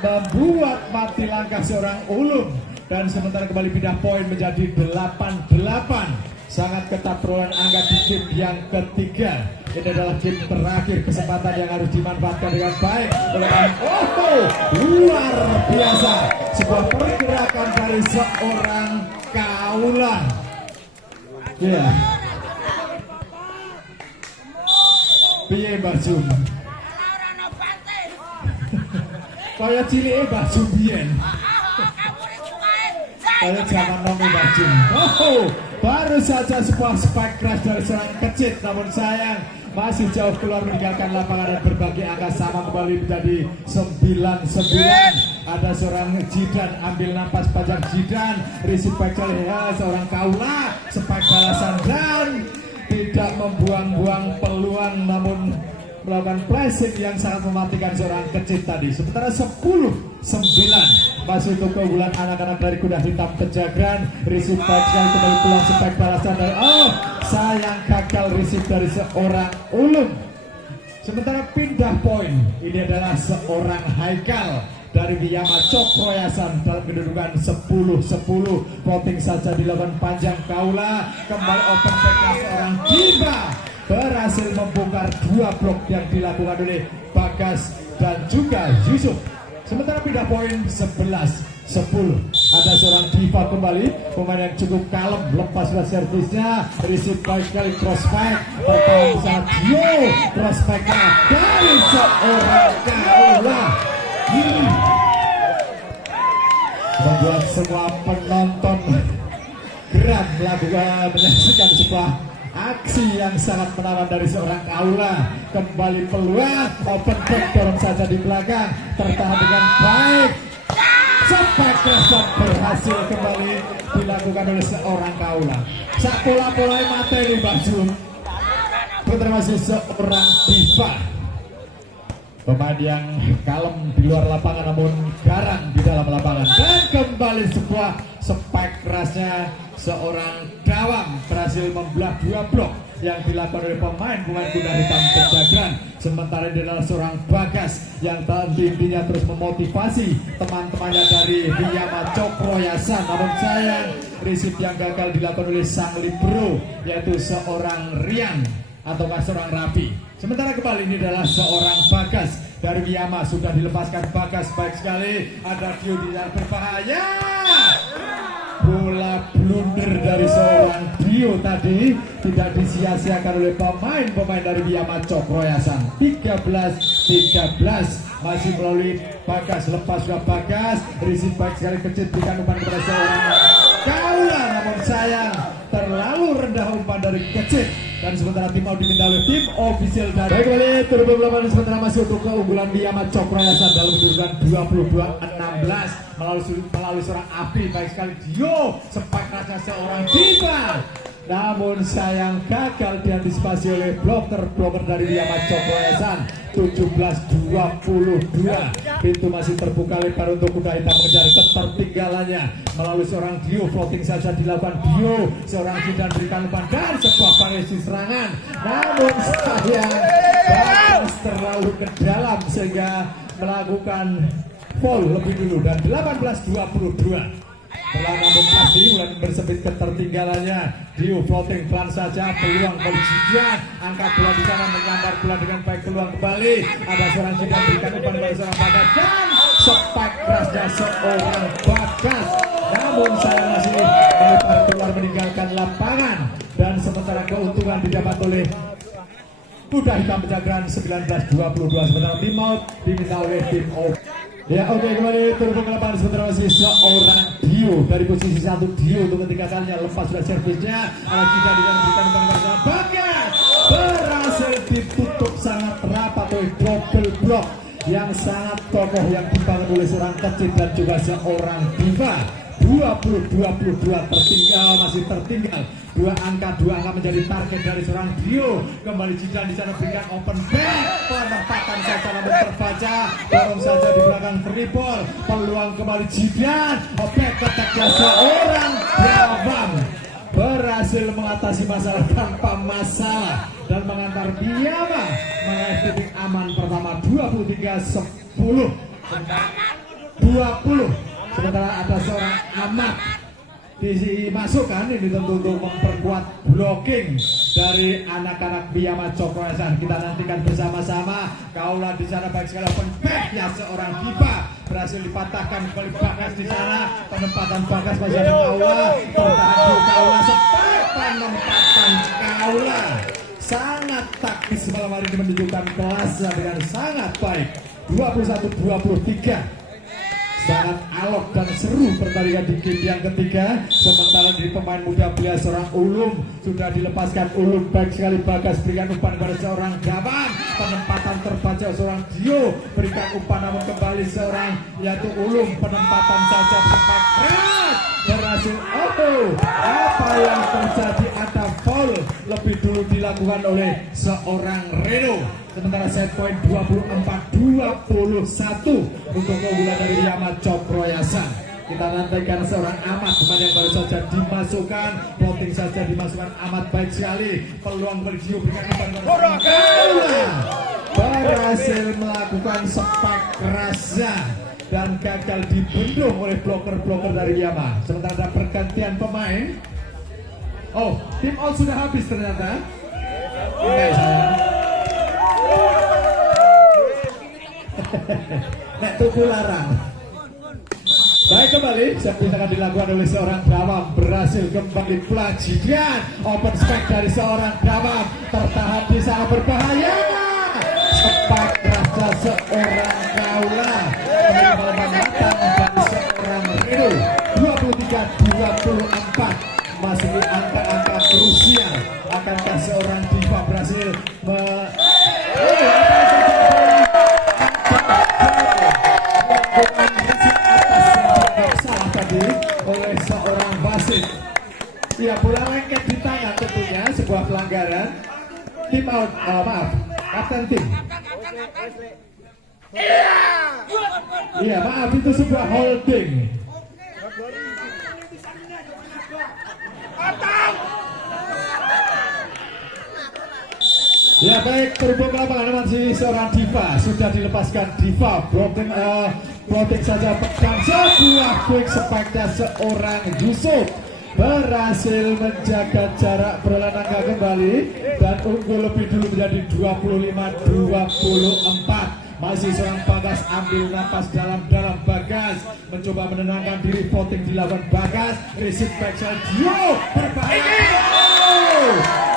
membuat mati langkah seorang Ulum dan sementara kembali pindah poin menjadi 8-8. Sangat ketat perolehan angka di game yang ketiga. Ini adalah game terakhir, kesempatan yang harus dimanfaatkan dengan baik. Luar biasa, sebuah pergerakan dari seorang Kaula. Ya, piye Mbak Jum? Kaya cilik Mbak Jum biyen. Kaya zaman nomi Mbak Jum. Baru saja sebuah spike crash dari seorang kecil, namun sayang masih jauh keluar meninggalkan lapangan dan berbagi angka sama kembali menjadi 9-9. Ada seorang Jidan, ambil nafas panjang Jidan, receive back oleh seorang Kaula, spike balasan dan tidak membuang-buang peluang namun melakukan pressing yang sangat mematikan seorang Kecit tadi. Sementara 10-9 masih untuk keunggulan anak-anak dari kuda hitam Pejagan. Receive baik sekali kembali pulang spek balasan dari sayang gagal receive dari seorang Ulum. Sementara pindah poin ini adalah seorang Haikal dari Wiyama Cokroyasan dalam kedudukan 10-10. Voting saja dilakukan panjang Kaula. Kembali open back seorang Diva berhasil membongkar 2 blok yang dilakukan oleh Bagas dan juga Yusuf. Sementara pindah poin 11-10. Ada seorang Diva kembali, pemain yang cukup kalem, lepas servisnya, receive baik sekali crossback, pertahanan besar Dio, crossbacknya dari seorang Kaula. Ini membuat semua penonton geram menyaksikan sebuah aksi yang sangat menawan dari seorang Kaula. Kembali peluang open back, dorong saja di belakang, tertahan dengan baik, sampai keras berhasil kembali dilakukan oleh seorang Kaula. Sak pola-pola materi Mbak Jum, masih seorang Diva, pemain yang kalem di luar lapangan namun garang di dalam lapangan. Dan kembali sebuah spike kerasnya seorang Dawang berhasil membelah 2 blok yang dilakukan oleh pemain kuda hitam Pejagan. Sementara ini adalah seorang Bagas yang intinya terus memotivasi teman-temannya dari Wiyama Cokroyasan. Namun sayang receive yang gagal dilakukan oleh sang libero, yaitu seorang Rian atau seorang Rapi. Sementara kembali ini adalah seorang Bagas dari Wiyama, sudah dilepaskan Bagas baik sekali. Ada Dio di dalam berbahaya. Bola blunder dari seorang Dio tadi tidak disia-siakan oleh pemain dari Wiyama Cokroyasan. 13-13 masih melalui Bagas, lepas sudah Bagas, receive baik sekali Kecit, berikan umpan kepada seorang Kaula, namun sayang terlalu rendah umpan dari Kecit. Dan sementara tim mau diminta oleh tim official dari baik kembali turun belakang. Sementara masih untuk keunggulan Wiyama Cokroyasan dalam kedudukan 22-16 melalui seorang Api baik sekali Dio, sempat kerasnya seorang Diva, namun sayang gagal diantisipasi oleh bloker dari Wiyama Cokroyasan. 17-22 pintu masih terbuka lebar untuk kuda hitam mengejar ketertinggalannya melalui seorang Dio. Floating saja dilakukan Dio, seorang Jidan berikan umpan dan sebuah variasi serangan, namun sayang Bagas terlalu ke dalam sehingga melakukan foul lebih dulu. Dan 18-22 namun pasti mulai bersempit ketertinggalannya. Dio floating pelan saja, peluang Jidan, angkat bola di sana, menyambar bola dengan baik, peluang kembali. Ada seorang Jidan berikan umpan kepada seorang Bagas dan sepak kerasnya seorang Bagas, namun saya masih melebar keluar meninggalkan lapangan. Dan sementara keuntungan didapat oleh kuda hitam Pejagan 19-22. Sementara tim out diminta oleh tim off. Ya oke, kembali turun ke lapangan. Sementara masih seorang Dio dari posisi 1 Dio untuk ketiga kalinya, lepas sudah servisnya. Ada Jidan dengan berikan umpan kepada Bagas, berhasil ditutup sangat rapat oleh double block yang sangat kokoh yang dibangun oleh seorang Kecit dan juga seorang Diva. 20-22 masih tertinggal 2 angka menjadi target dari seorang Dio. Kembali Jidan di sana berikan open back, penempatan saja namun terbaca, dorong saja di belakang free ball, peluang kembali Jidan, back keteknya seorang Dawang berhasil mengatasi masalah tanpa masalah dan mengantar Wiyama meraih titik aman pertama 23-10. 20. Sementara ada seorang Ahmad dimasukkan, ini tentu untuk memperkuat blocking dari anak-anak Wiyama Cokroyasan. Kita nantikan bersama-sama. Kaula di sana baik sekali, open backnya seorang Diva berhasil dipatahkan kembali Bagas di sana. Penempatan Bagas masih ada Kaula, tertahan di Kaula, sepak penempatan Kaula sangat taktis malam hari ini, menunjukkan kelasnya dengan sangat baik. 21-23. Sangat alok dan seru pertandingan di game yang ketiga. Sementara di pemain muda belia seorang Ulum sudah dilepaskan. Ulum baik sekali, Bagas berikan umpan kepada seorang Gabang, penempatan terbaca seorang Dio, berikan umpan namun kembali seorang yaitu Ulum, penempatan saja sempat keras berhasil. Apa yang terjadi? Ada foul foul lebih dulu dilakukan oleh seorang Reno. Sementara set point 24-21 untuk keunggulan dari Yama Cokroyasan. Kita nantikan seorang Ahmad, pemain yang baru saja dimasukkan, plotting saja dimasukkan. Amat baik sekali, peluang berjiu berikan umpan berhasil melakukan sepak rasa dan gagal dibendung oleh bloker-bloker dari Yama. Sementara ada pergantian pemain. Oh, tim out sudah habis ternyata. Enggak saya. Nek tuku larang. Baik, kembali akan dilakukan oleh seorang Dawam, berhasil kembali pelajian open spek dari seorang Dawam, tertahan di sana berbahaya. Sepak rasa seorang Kaula menyebabkan dari seorang Rino. 23-24 masih di angka-angka krusial. Akankah seorang Diva berhasil oleh seorang wasit. Ya, bola lengket di tangan tentunya, sebuah pelanggaran. Tim out, maaf, kapten tim. Iya, maaf, itu sebuah holding. Ya baik, berhubung ke lapangan masih seorang Diva, sudah dilepaskan Diva, blocking saja pegang sebuah quick spike seorang Yusuf, berhasil menjaga jarak berolahraga angka kembali dan unggul lebih dulu menjadi 25-24. Masih seorang Bagas ambil napas dalam-dalam. Bagas mencoba menenangkan diri, voting dilakukan Bagas, receive back Dio berbahaya.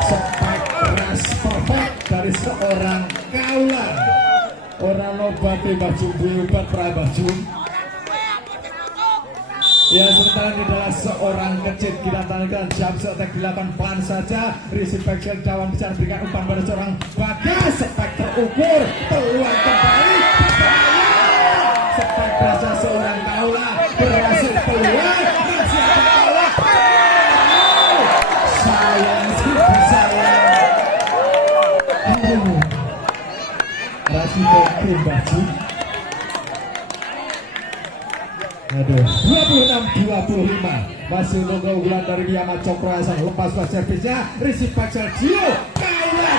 Spike keras perfect dari seorang Kaula. Orang lobat baju bubat prabaju. Ya, sementara ini adalah seorang kecil, kita tanyakan jam setek dilakukan pelan saja. Receive back Dawan bisa berikan umpan pada seorang Bagas. Spike terukur, peluang kembali berbahaya. Spike rasa seorang Kaula berhasil keluar. Masih ada Kaula. Sayang sih, sayang. Rasiko tim baju. Aduh, 26-25 masih untuk keunggulan dari Yama Cokroyasan. Lepas servisnya, receive back Dio Kaula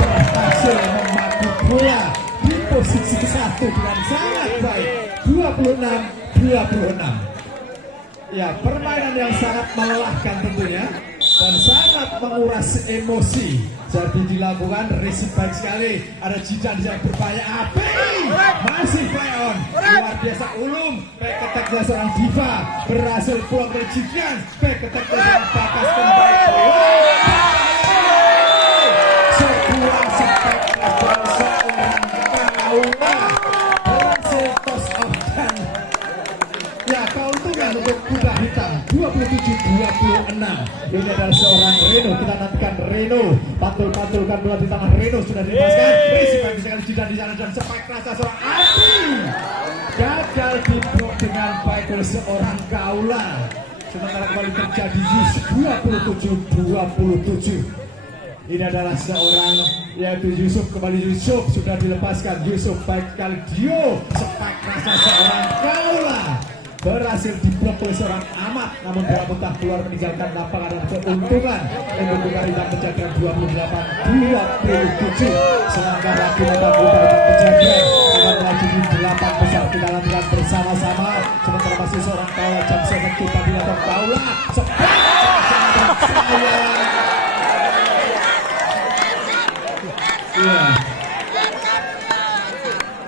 berhasil memadu bola di posisi 1 dengan sangat baik. 26-26. Ya, permainan yang sangat melelahkan tentunya dan sangat menguras emosi. Jadi dilakukan receive baik sekali. Ada Jidan yang berbahaya. Api masih play on. Luar biasa ulum. Back attack-nya seorang Diva berhasil pulang dari Jidan. Back attack-nya seorang Bagas kembali. Sebuah sepak dari seorang Kaula berhasil toss off dan ya, keuntungan untuk kuda hitam. 27-26. Ini adalah seorang Reno. Kita nantikan Reno pantul-pantulkan bola di tangan Reno, sudah dilepaskan. Risiko yang bisa Jidan di sana dan spike rasa seorang Adi gagal diblok dengan baik oleh seorang Kaula. Sementara kembali terjadi 27-27. Ini adalah seorang yaitu Yusuf, kembali Yusuf sudah dilepaskan. Yusuf baik sekali Dio, spike rasa seorang Kaula berhasil diblok oleh seorang Ahmad, namun bola muntah keluar meninggalkan lapangan dan keuntungan untuk Garuda menjaga 28-27. Selangkah lagi membantu para penjaga dengan melaju di 8 besar. Kita lanjutkan bersama-sama. Sementara masih seorang Kaula jam setek kita dilakukan Kaula. Iya.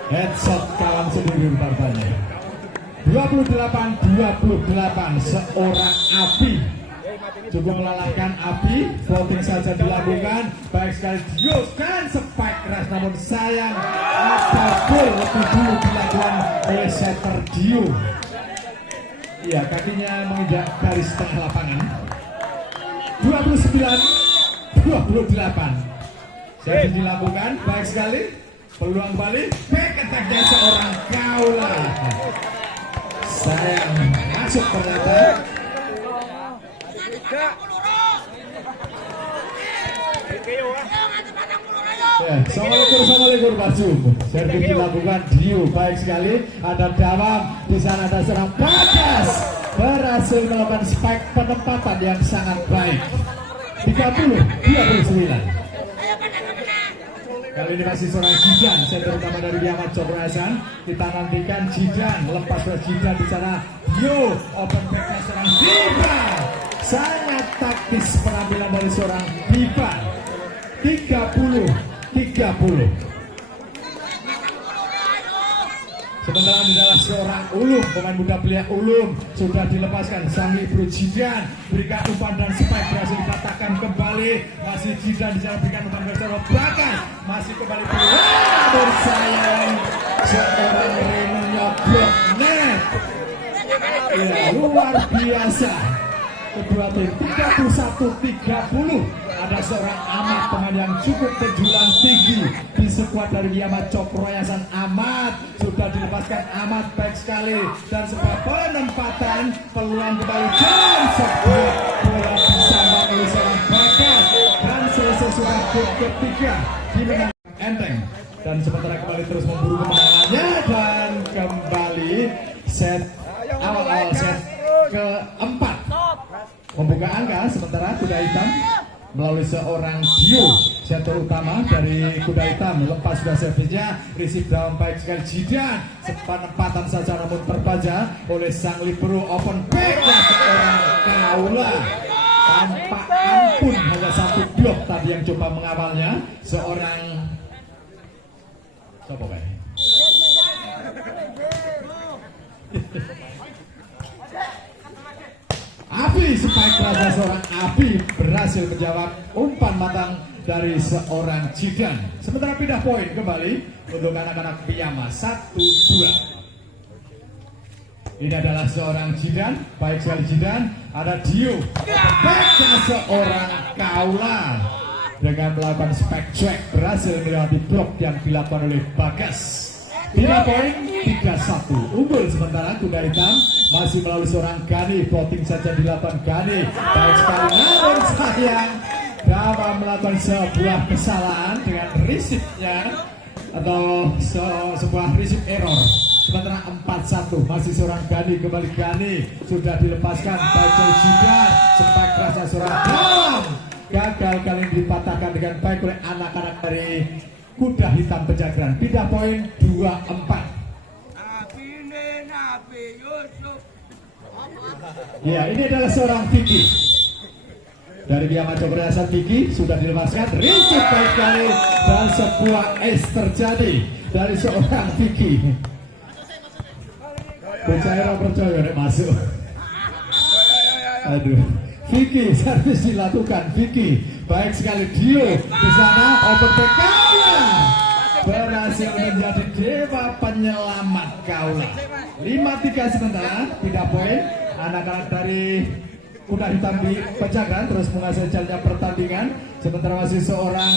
Headshot kawan sendiri partanya. 28-28 seorang Abi coba melelahkan Abi, floating saja dilakukan baik sekali diuskan spike keras, namun sayang gol lebih dulu dilakukan oleh setter Dio. Iya, kakinya menginjak garis tengah lapangan. 29-28 jadi dilakukan baik sekali, peluang balik back attack-nya seorang Kaula. Sayang masuk ternyata. Assalamualaikum Baju. Servis dilakukan Dio, baik sekali. Ada Dawam, di sana ada seorang Bagas berhasil melakukan spike penempatan yang sangat baik. 30-29. Kali ini masih seorang Jidan, center utama dari Biama Coprasan. Kita nantikan Jidan, lepas dari Jidan di sana. Dio, open back seorang Biba. Sangat taktis penampilan dari seorang Biba. 30-30. Sementara adalah seorang Ulum, pemain muda belia Ulum sudah dilepaskan. Sang Ibru Jidan berikan umpan dan spike berhasil dipatahkan kembali. Masih Jidan di sana berikan umpan bersama Bagas. Masih kembali keluar bersayang seorang Reno nyoblok net. Ya, luar biasa. Kedua tim 31-30. Ada seorang Amat, pemain yang cukup berjuang tinggi di skuad dari Biama Cokroyasan. Amat sudah dilepaskan, Amat baik sekali dan sebuah penempatan peluang kembali dan sebuah bola disambang oleh seorang Bagas dan selesai surat ketiga dimenang enteng dan sementara kembali terus memburu kemenangannya dan kembali set awal set keempat membuka angka. Sementara kuda hitam melalui seorang Dio, center utama dari kuda hitam, lepas sudah servisnya, receive down baik sekali Jidan, penempatan saja namun terbaca oleh sang libero. Open back seorang Kaula tanpa ampun, hanya satu blok tadi yang coba mengawalnya seorang siapa kayak Abi, spike raja seorang Abi berhasil menjawab umpan matang dari seorang Jidan. Sementara pindah poin kembali untuk anak-anak Biama 1-2. Ini adalah seorang Jidan, baik sekali Jidan. Ada Dio, backnya seorang Kaula dengan melakukan spike check berhasil melewati blok yang dilakukan oleh Bagas. Pindah poin 3-1, unggul. Sementara kuda hitam masih melalui seorang Gani, voting saja dilakukan Gani, baik sekali namun sayang Dawa melakukan sebuah kesalahan dengan receive-nya atau sebuah receive error. Sementara 4-1 masih seorang Gani, kembali Gani sudah dilepaskan baik dari Jidan, sempat kerasa seorang Dalam gagal kali ini dipatahkan dengan baik oleh anak-anak dari kuda hitam Pejagan. Pindah poin 2-4. Ya, ini adalah seorang Vicky dari Biama Coprasan. Vicky sudah dilepaskan, receive baik kali dan sebuah es terjadi dari seorang Vicky. Percaya masuk. Aduh, Vicky servis dilakukan. Vicky baik sekali, Dio di sana open back Kaula berhasil menjadi dewa penyelamat Kaula. 5-3 sementara pindah poin. Anak-anak dari kuda hitam di Pejagan terus menguasai jalannya pertandingan. Sementara masih seorang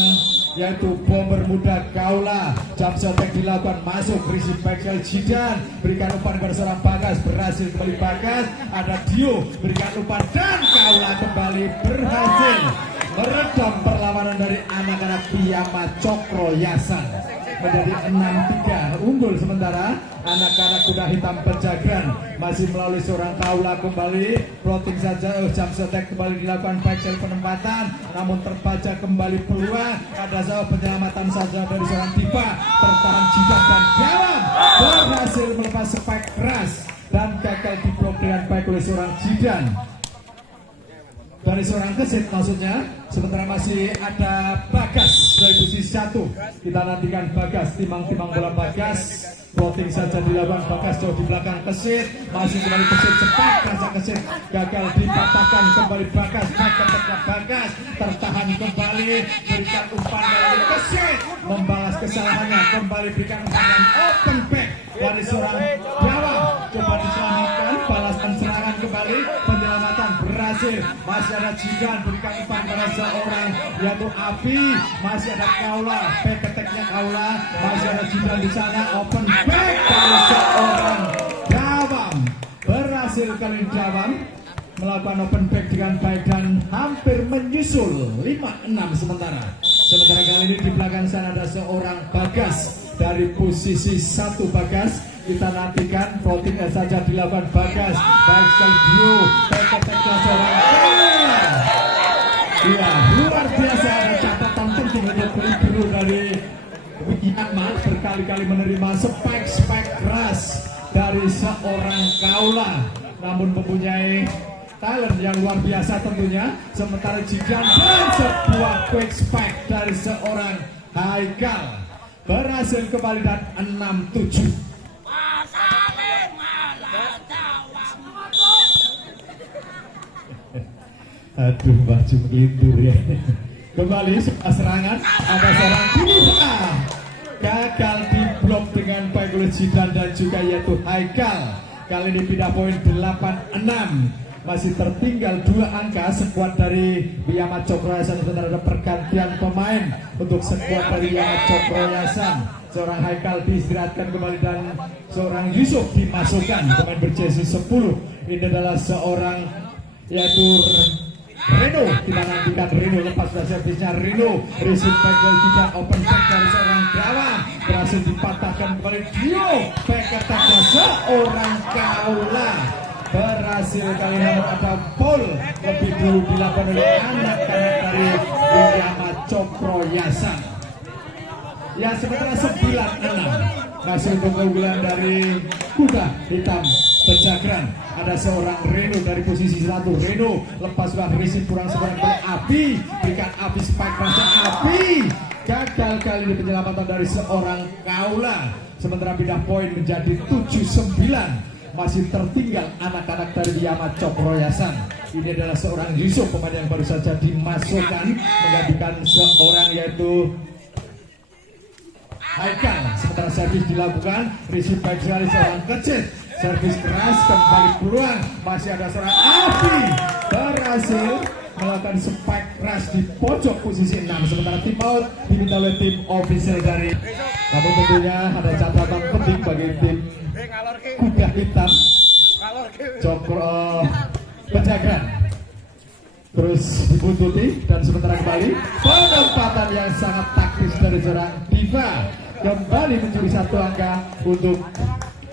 yaitu bomber muda Kaula, jump shot dilakukan, masuk receive back sekali Jidan, berikan umpan kepada seorang Bagas, berhasil kembali Bagas. Ada Dio berikan umpan dan Kaula kembali berhasil meredam perlawanan dari anak-anak Biama Cokroyasan menjadi 6-3, unggul. Sementara anak-anak kuda hitam Pejagan masih melalui seorang Kaula kembali floating saja, jump shot kembali dilakukan baik sekali penempatan namun terbaca kembali peluang. Ada sebuah penyelamatan saja dari seorang Tiba, bertahan Jidan dan Dalam berhasil melepas spike keras dan gagal diblok dengan baik oleh seorang Jidan dari seorang Kesit maksudnya. Sementara masih ada Bagas dari posisi 1. Kita nantikan Bagas, timang-timang bola Bagas, floating saja dilakukan. Bagas jauh di belakang Kesit, masih kembali Kesit cepat, rasa Kesit gagal dipatahkan kembali Bagas, Bagas tertahan kembali, berikan umpan dari Kesit, membalas kesalahannya, kembali berikan umpan dan open back dari seorang Jawa, coba diselamatkan, balaskan serangan kembali, penyelamatan berhasil. Masih ada Jidan berikan umpan pada seorang yaitu Abi, masih ada Kaula, back attack-nya Kaula, masih ada Jidan di sana, open back dari seorang Dawam, berhasil kali Dawam melakukan open back dengan baik dan hampir menyusul 5-6 sementara Sementara kali ini di belakang sana ada seorang Bagas dari posisi 1 Bagas. Kita nantikan voting saja dilakukan Bagas. Baik sekali Dio, pek-peknya seorang ya, luar biasa. Ada catatan penting untuk peliburu dari Wiatman, berkali-kali menerima spek keras dari seorang Kaula, namun mempunyai talent yang luar biasa tentunya. Sementara Jidan dan sebuah quick spike dari seorang Haikal berhasil kembali dan 6-7. Aduh, baju melindur ya. Kembali serangan, ada seorang Diva gagal diblok dengan baik oleh Jidan dan juga yaitu Haikal. Kali ini pindah poin 8-6. Masih tertinggal 2 angka. Skuad dari Biyama Cokroyasan sebentar ada pergantian pemain untuk skuad dari Biyama Cokroyasan. Seorang Haikal diistirahatkan kembali dan seorang Yusuf dimasukkan, pemain berjersey 10. Ini adalah seorang yaitu Reno. Kita nantikan Reno, lepas dari servisnya Reno, receive back dari Jidan, open back dari seorang Gawang, berhasil dipatahkan kembali Dio, back attack seorang Kaula berhasil. Kali ini ada foul lebih dulu dilakukan oleh anak-anak dari Biyama Cokroyasan. Ya, sementara 9-6 masih untuk keunggulan dari Kuda Hitam Pejagan. Ada seorang Reno dari posisi 1. Reno lepas sudah receive kurang sebenarnya oleh Abi, berikan Abi spike rasa Abi gagal. Kali ini penyelamatan dari seorang Kaula. Sementara pindah poin menjadi 7-9. Masih tertinggal anak-anak dari Biyama Cokroyasan. Ini adalah seorang Yusuf, pemain yang baru saja dimasukkan menggantikan seorang yaitu Haikal. Sementara servis dilakukan, receive back dari seorang Kecil, servis keras kembali peluang. Masih ada seorang Abi berhasil melakukan spike keras di pojok posisi 6. Sementara tim out diminta oleh tim official dari, namun tentunya ada catatan penting bagi tim Kuda Hitam Cokro Pejagan. Terus dibuntuti dan sementara kembali penempatan yang sangat taktis dari seorang Diva, kembali mencuri 1 angka untuk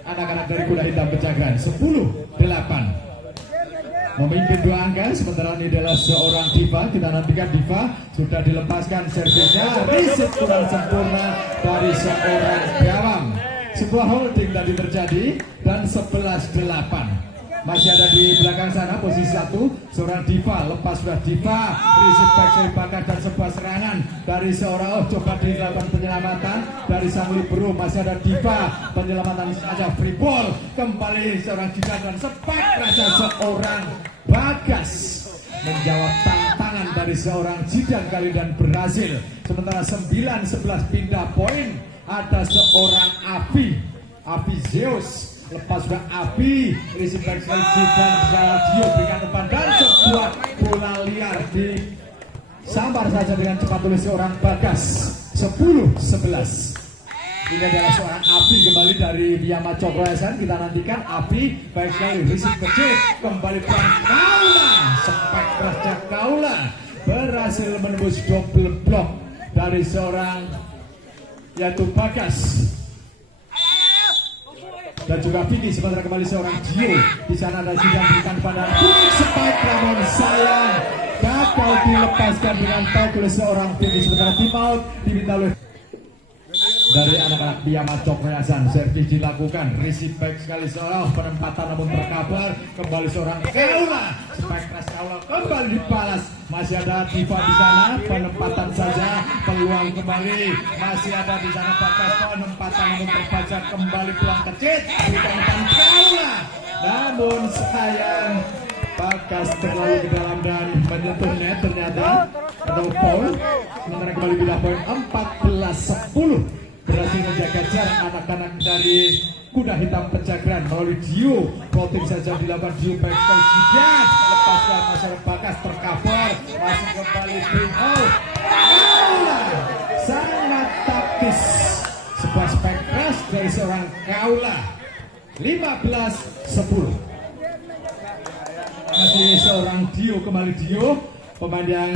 anak-anak dari Kuda Hitam Pejagan. 10-8 memimpin 2 angka. Sementara ini adalah seorang Diva. Kita nantikan Diva sudah dilepaskan servisnya, riset kurang sempurna dari seorang Gawang. Sebuah holding tadi terjadi dan 11-8. Masih ada di belakang sana posisi 1 seorang Diva, lepas sudah Diva, receive back dari Bakat dan sebuah serangan dari seorang coba dilakukan penyelamatan dari sang libero. Masih ada Diva, penyelamatan saja free ball, kembali seorang Jidan dan sepak raja seorang Bagas menjawab tantangan dari seorang Jidan kali dan berhasil. Sementara 9-11 pindah poin. Ada seorang Api Zeus, lepas sudah Abi, receive back dari Jidan, Dio berikan umpan dan sebuah bola liar di sambar saja dengan cepat oleh seorang Bagas. 10-11. Ini adalah seorang Abi kembali dari Biyama Cokroyasan. Kita nantikan Abi, baik sekali receive kecil, kembali pelan Kaula, spek kerasnya Kaula berhasil menembus double block dari seorang yaitu Bagas dan juga Vicky. Sementara kembali seorang Dio, di sana ada Jidan berikan pada spike, namun sayang gagal dilepaskan dengan baik oleh seorang Vicky. Sementara tim out diminta oleh dari anak-anak Biyama Cokroyasan. Servis dilakukan, receive back sekali seorang penempatan namun terkabar, kembali seorang Kaula, spike keras Kaula kembali dibalas. Masih ada Diva di sana, penempatan saja, peluang kembali. Masih ada di sana Bagas, penempatan namun terbaca, kembali peluang kecil, bukan Kaula. Namun sayang Bagas terlalu ke dalam dan menyentuh net, ternyata ada foul. Sementara kembali pindah poin 14-10. Berhasil menjaga jarak anak-anak dari Kuda Hitam Pejagan melalui Dio. Voting saja dilakukan Dio back sekali Jidan, lepaskan masalah Bagas tercover, masih kembali bring out. Sangat taktis, sebuah spek keras dari seorang Kaula. 15-10. Masih seorang Dio, kembali Dio, pemain yang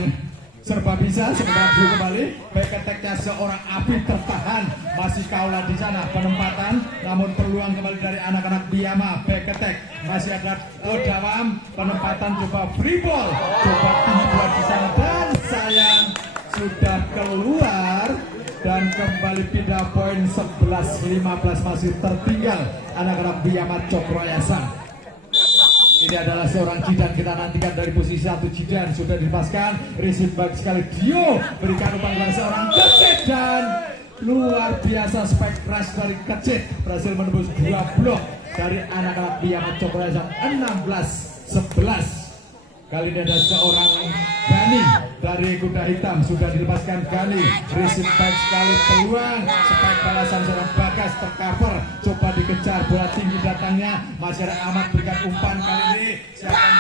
serba bisa. Sebentar dulu kembali back attack-nya seorang Api tertahan, masih kaulah di sana penempatan, namun peluang kembali dari anak-anak Biyama. Back attack masih ada Dawam, penempatan coba free ball, coba tinggi buat di sana dan sayang sudah keluar dan kembali pindah poin 11-15 masih tertinggal anak-anak Biyama Cokroyasan. Ini adalah seorang Jidan, kita nantikan dari posisi 1. Jidan sudah dilepaskan, receive baik sekali, Dio berikan umpan kepada seorang Kecit dan luar biasa spike crash dari Kecit, berhasil menembus 2 blok dari anak-anak Biyama Cokroyasan 16-11. Kali ini ada seorang Gani dari Kuda Hitam, sudah dilepaskan Gani, receive baik sekali, peluang spike balasan seorang Bagas tercover, coba dikejar, bola tinggi datangnya, masih ada Ahmad berikan umpan, kali ini siapa yang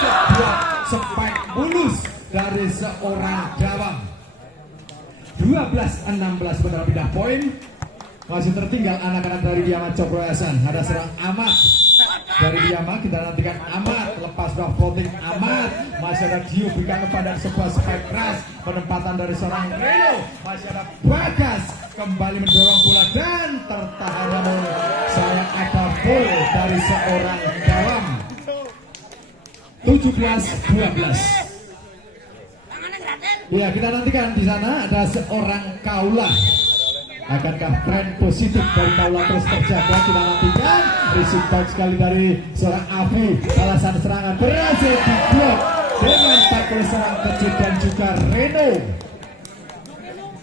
kedua spike mulus dari seorang Dawam. 12-16 benar pindah poin, masih tertinggal anak-anak dari Biyama Cokroyasan. Ada seorang Ahmad dari Biyama, kita nantikan Ahmad, lepas sudah floating Ahmad, masih ada Dio berikan kepada sebuah spike crash, penempatan dari seorang Reno, masih ada Bagas kembali mendorong bola dan tertahan, namun sayang ada gol dari seorang Dawam. 17-12. Ya, kita nantikan di sana ada seorang Kaula. Akankah tren positif dari Kaula terus terjaga? Kita nantikan. Receive baik sekali dari seorang Afi, balasan serangan berhasil diblok dengan tackle serang Kecil dan juga Reno.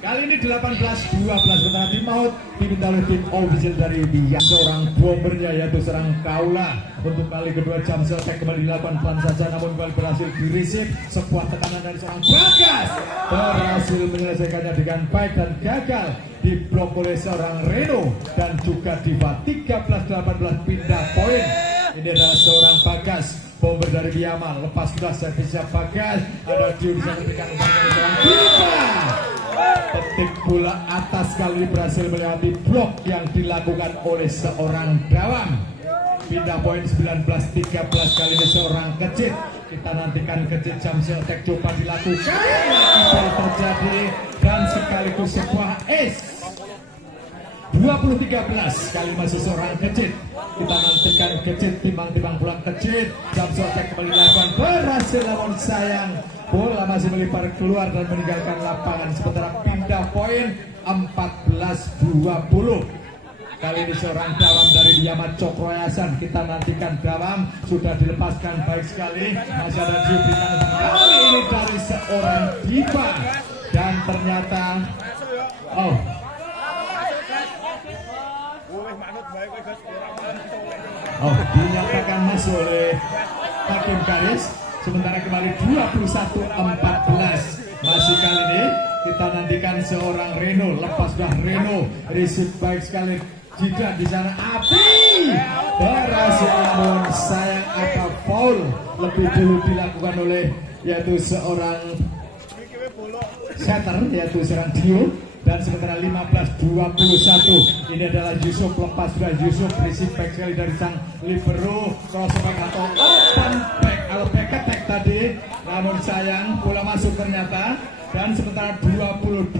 Kali ini 18-12 bertahan di maut diminta oleh tim official dari Biyama. Seorang bombernya yaitu seorang Kaula. Untuk kali kedua jam selesai kembali dilakukan pelan saja, namun kembali berhasil di receive, sebuah tekanan dari seorang Bagas berhasil menyelesaikannya dengan baik dan gagal diblok oleh seorang Reno dan juga Diva. 13-18 pindah poin. Ini adalah seorang Bagas, bomber dari Biyama, lepas sudah servisnya Bagas, ada Dio bisa memberikan umpan dari seorang Diva. Petik bola atas kali ini berhasil melewati blok yang dilakukan oleh seorang Dawam. Pindah poin 19-13 kali ini seorang Kecit. Kita nantikan Kecit jam seltek coba dilakukan, lagi terjadi dan sekaligus sebuah ace. 20-13 kali masih seorang Kecit. Kita nantikan Kecit timbang-timbang pulang Kecit, jam seltek kembali dilakukan, berhasil namun sayang bola masih melimpar keluar dan meninggalkan lapangan. Sementara pindah poin 14-20. Kali ini seorang Dawam dari Biyama Cokroyasan. Kita nantikan Dawam sudah dilepaskan baik sekali. Masih ada diberikan kali ini dari seorang Diva dan ternyata dinyatakan masuk oleh hakim garis. Sementara kembali 21-14. Masih kali ini kita nantikan seorang Reno, lepas sudah Reno, receive baik sekali. Jika di sana Api berhasil, namun sayang ada foul lebih dulu dilakukan oleh yaitu seorang setter, yaitu seorang Dio. Dan sementara 15-21 ini adalah Yusuf, lepas sudah Yusuf, receive back sekali dari sang libero, cross back atau open back atau back attack tadi, namun sayang bola masuk ternyata. Dan sementara 22-15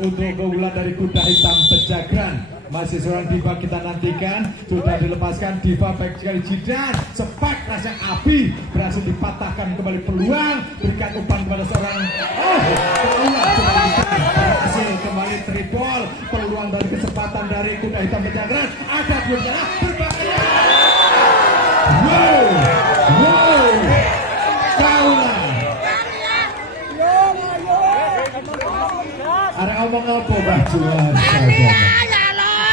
untuk keunggulan dari Kuda Hitam Pejagran. Masih seorang Diva kita nantikan, sudah dilepaskan Diva baik sekali Jidan, sepak rasa Api berhasil dipatahkan kembali peluang, berikan umpan kepada seorang berhasil kembali tripol, peluang dari kesempatan dari Kuda Hitam Pejagran, ada berbahaya berbahaya. Kaula ada omong apa bah juara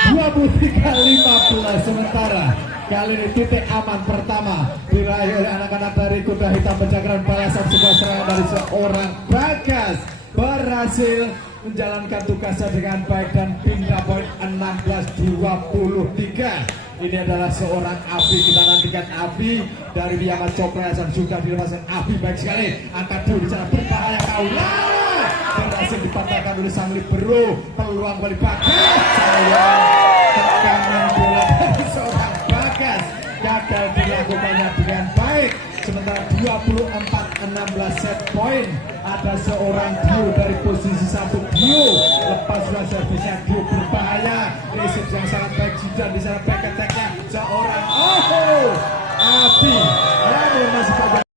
23-15. Sementara kali ini titik aman pertama diraih oleh anak-anak dari Kuda Hitam Pejagran. Balasan sebuah serangan dari seorang Bagas berhasil menjalankan tugasnya dengan baik dan pindah poin 16-23. Ini adalah seorang Api, kita nantikan Api dari Biyama Cokroyasan, sudah dilepaskan Api baik sekali, angkat dulu bicara berbahaya Kaula, berhasil dipatahkan oleh sang libero, peluang kembali Bagas, sayang tekanan bola dari seorang Bagas gagal dilakukannya dengan baik. Sementara 16 set point. Ada seorang Dio dari posisi 1. Dio lepas sudah servisnya. Dio berbahaya. Resip yang sangat baik. Jidan di sana back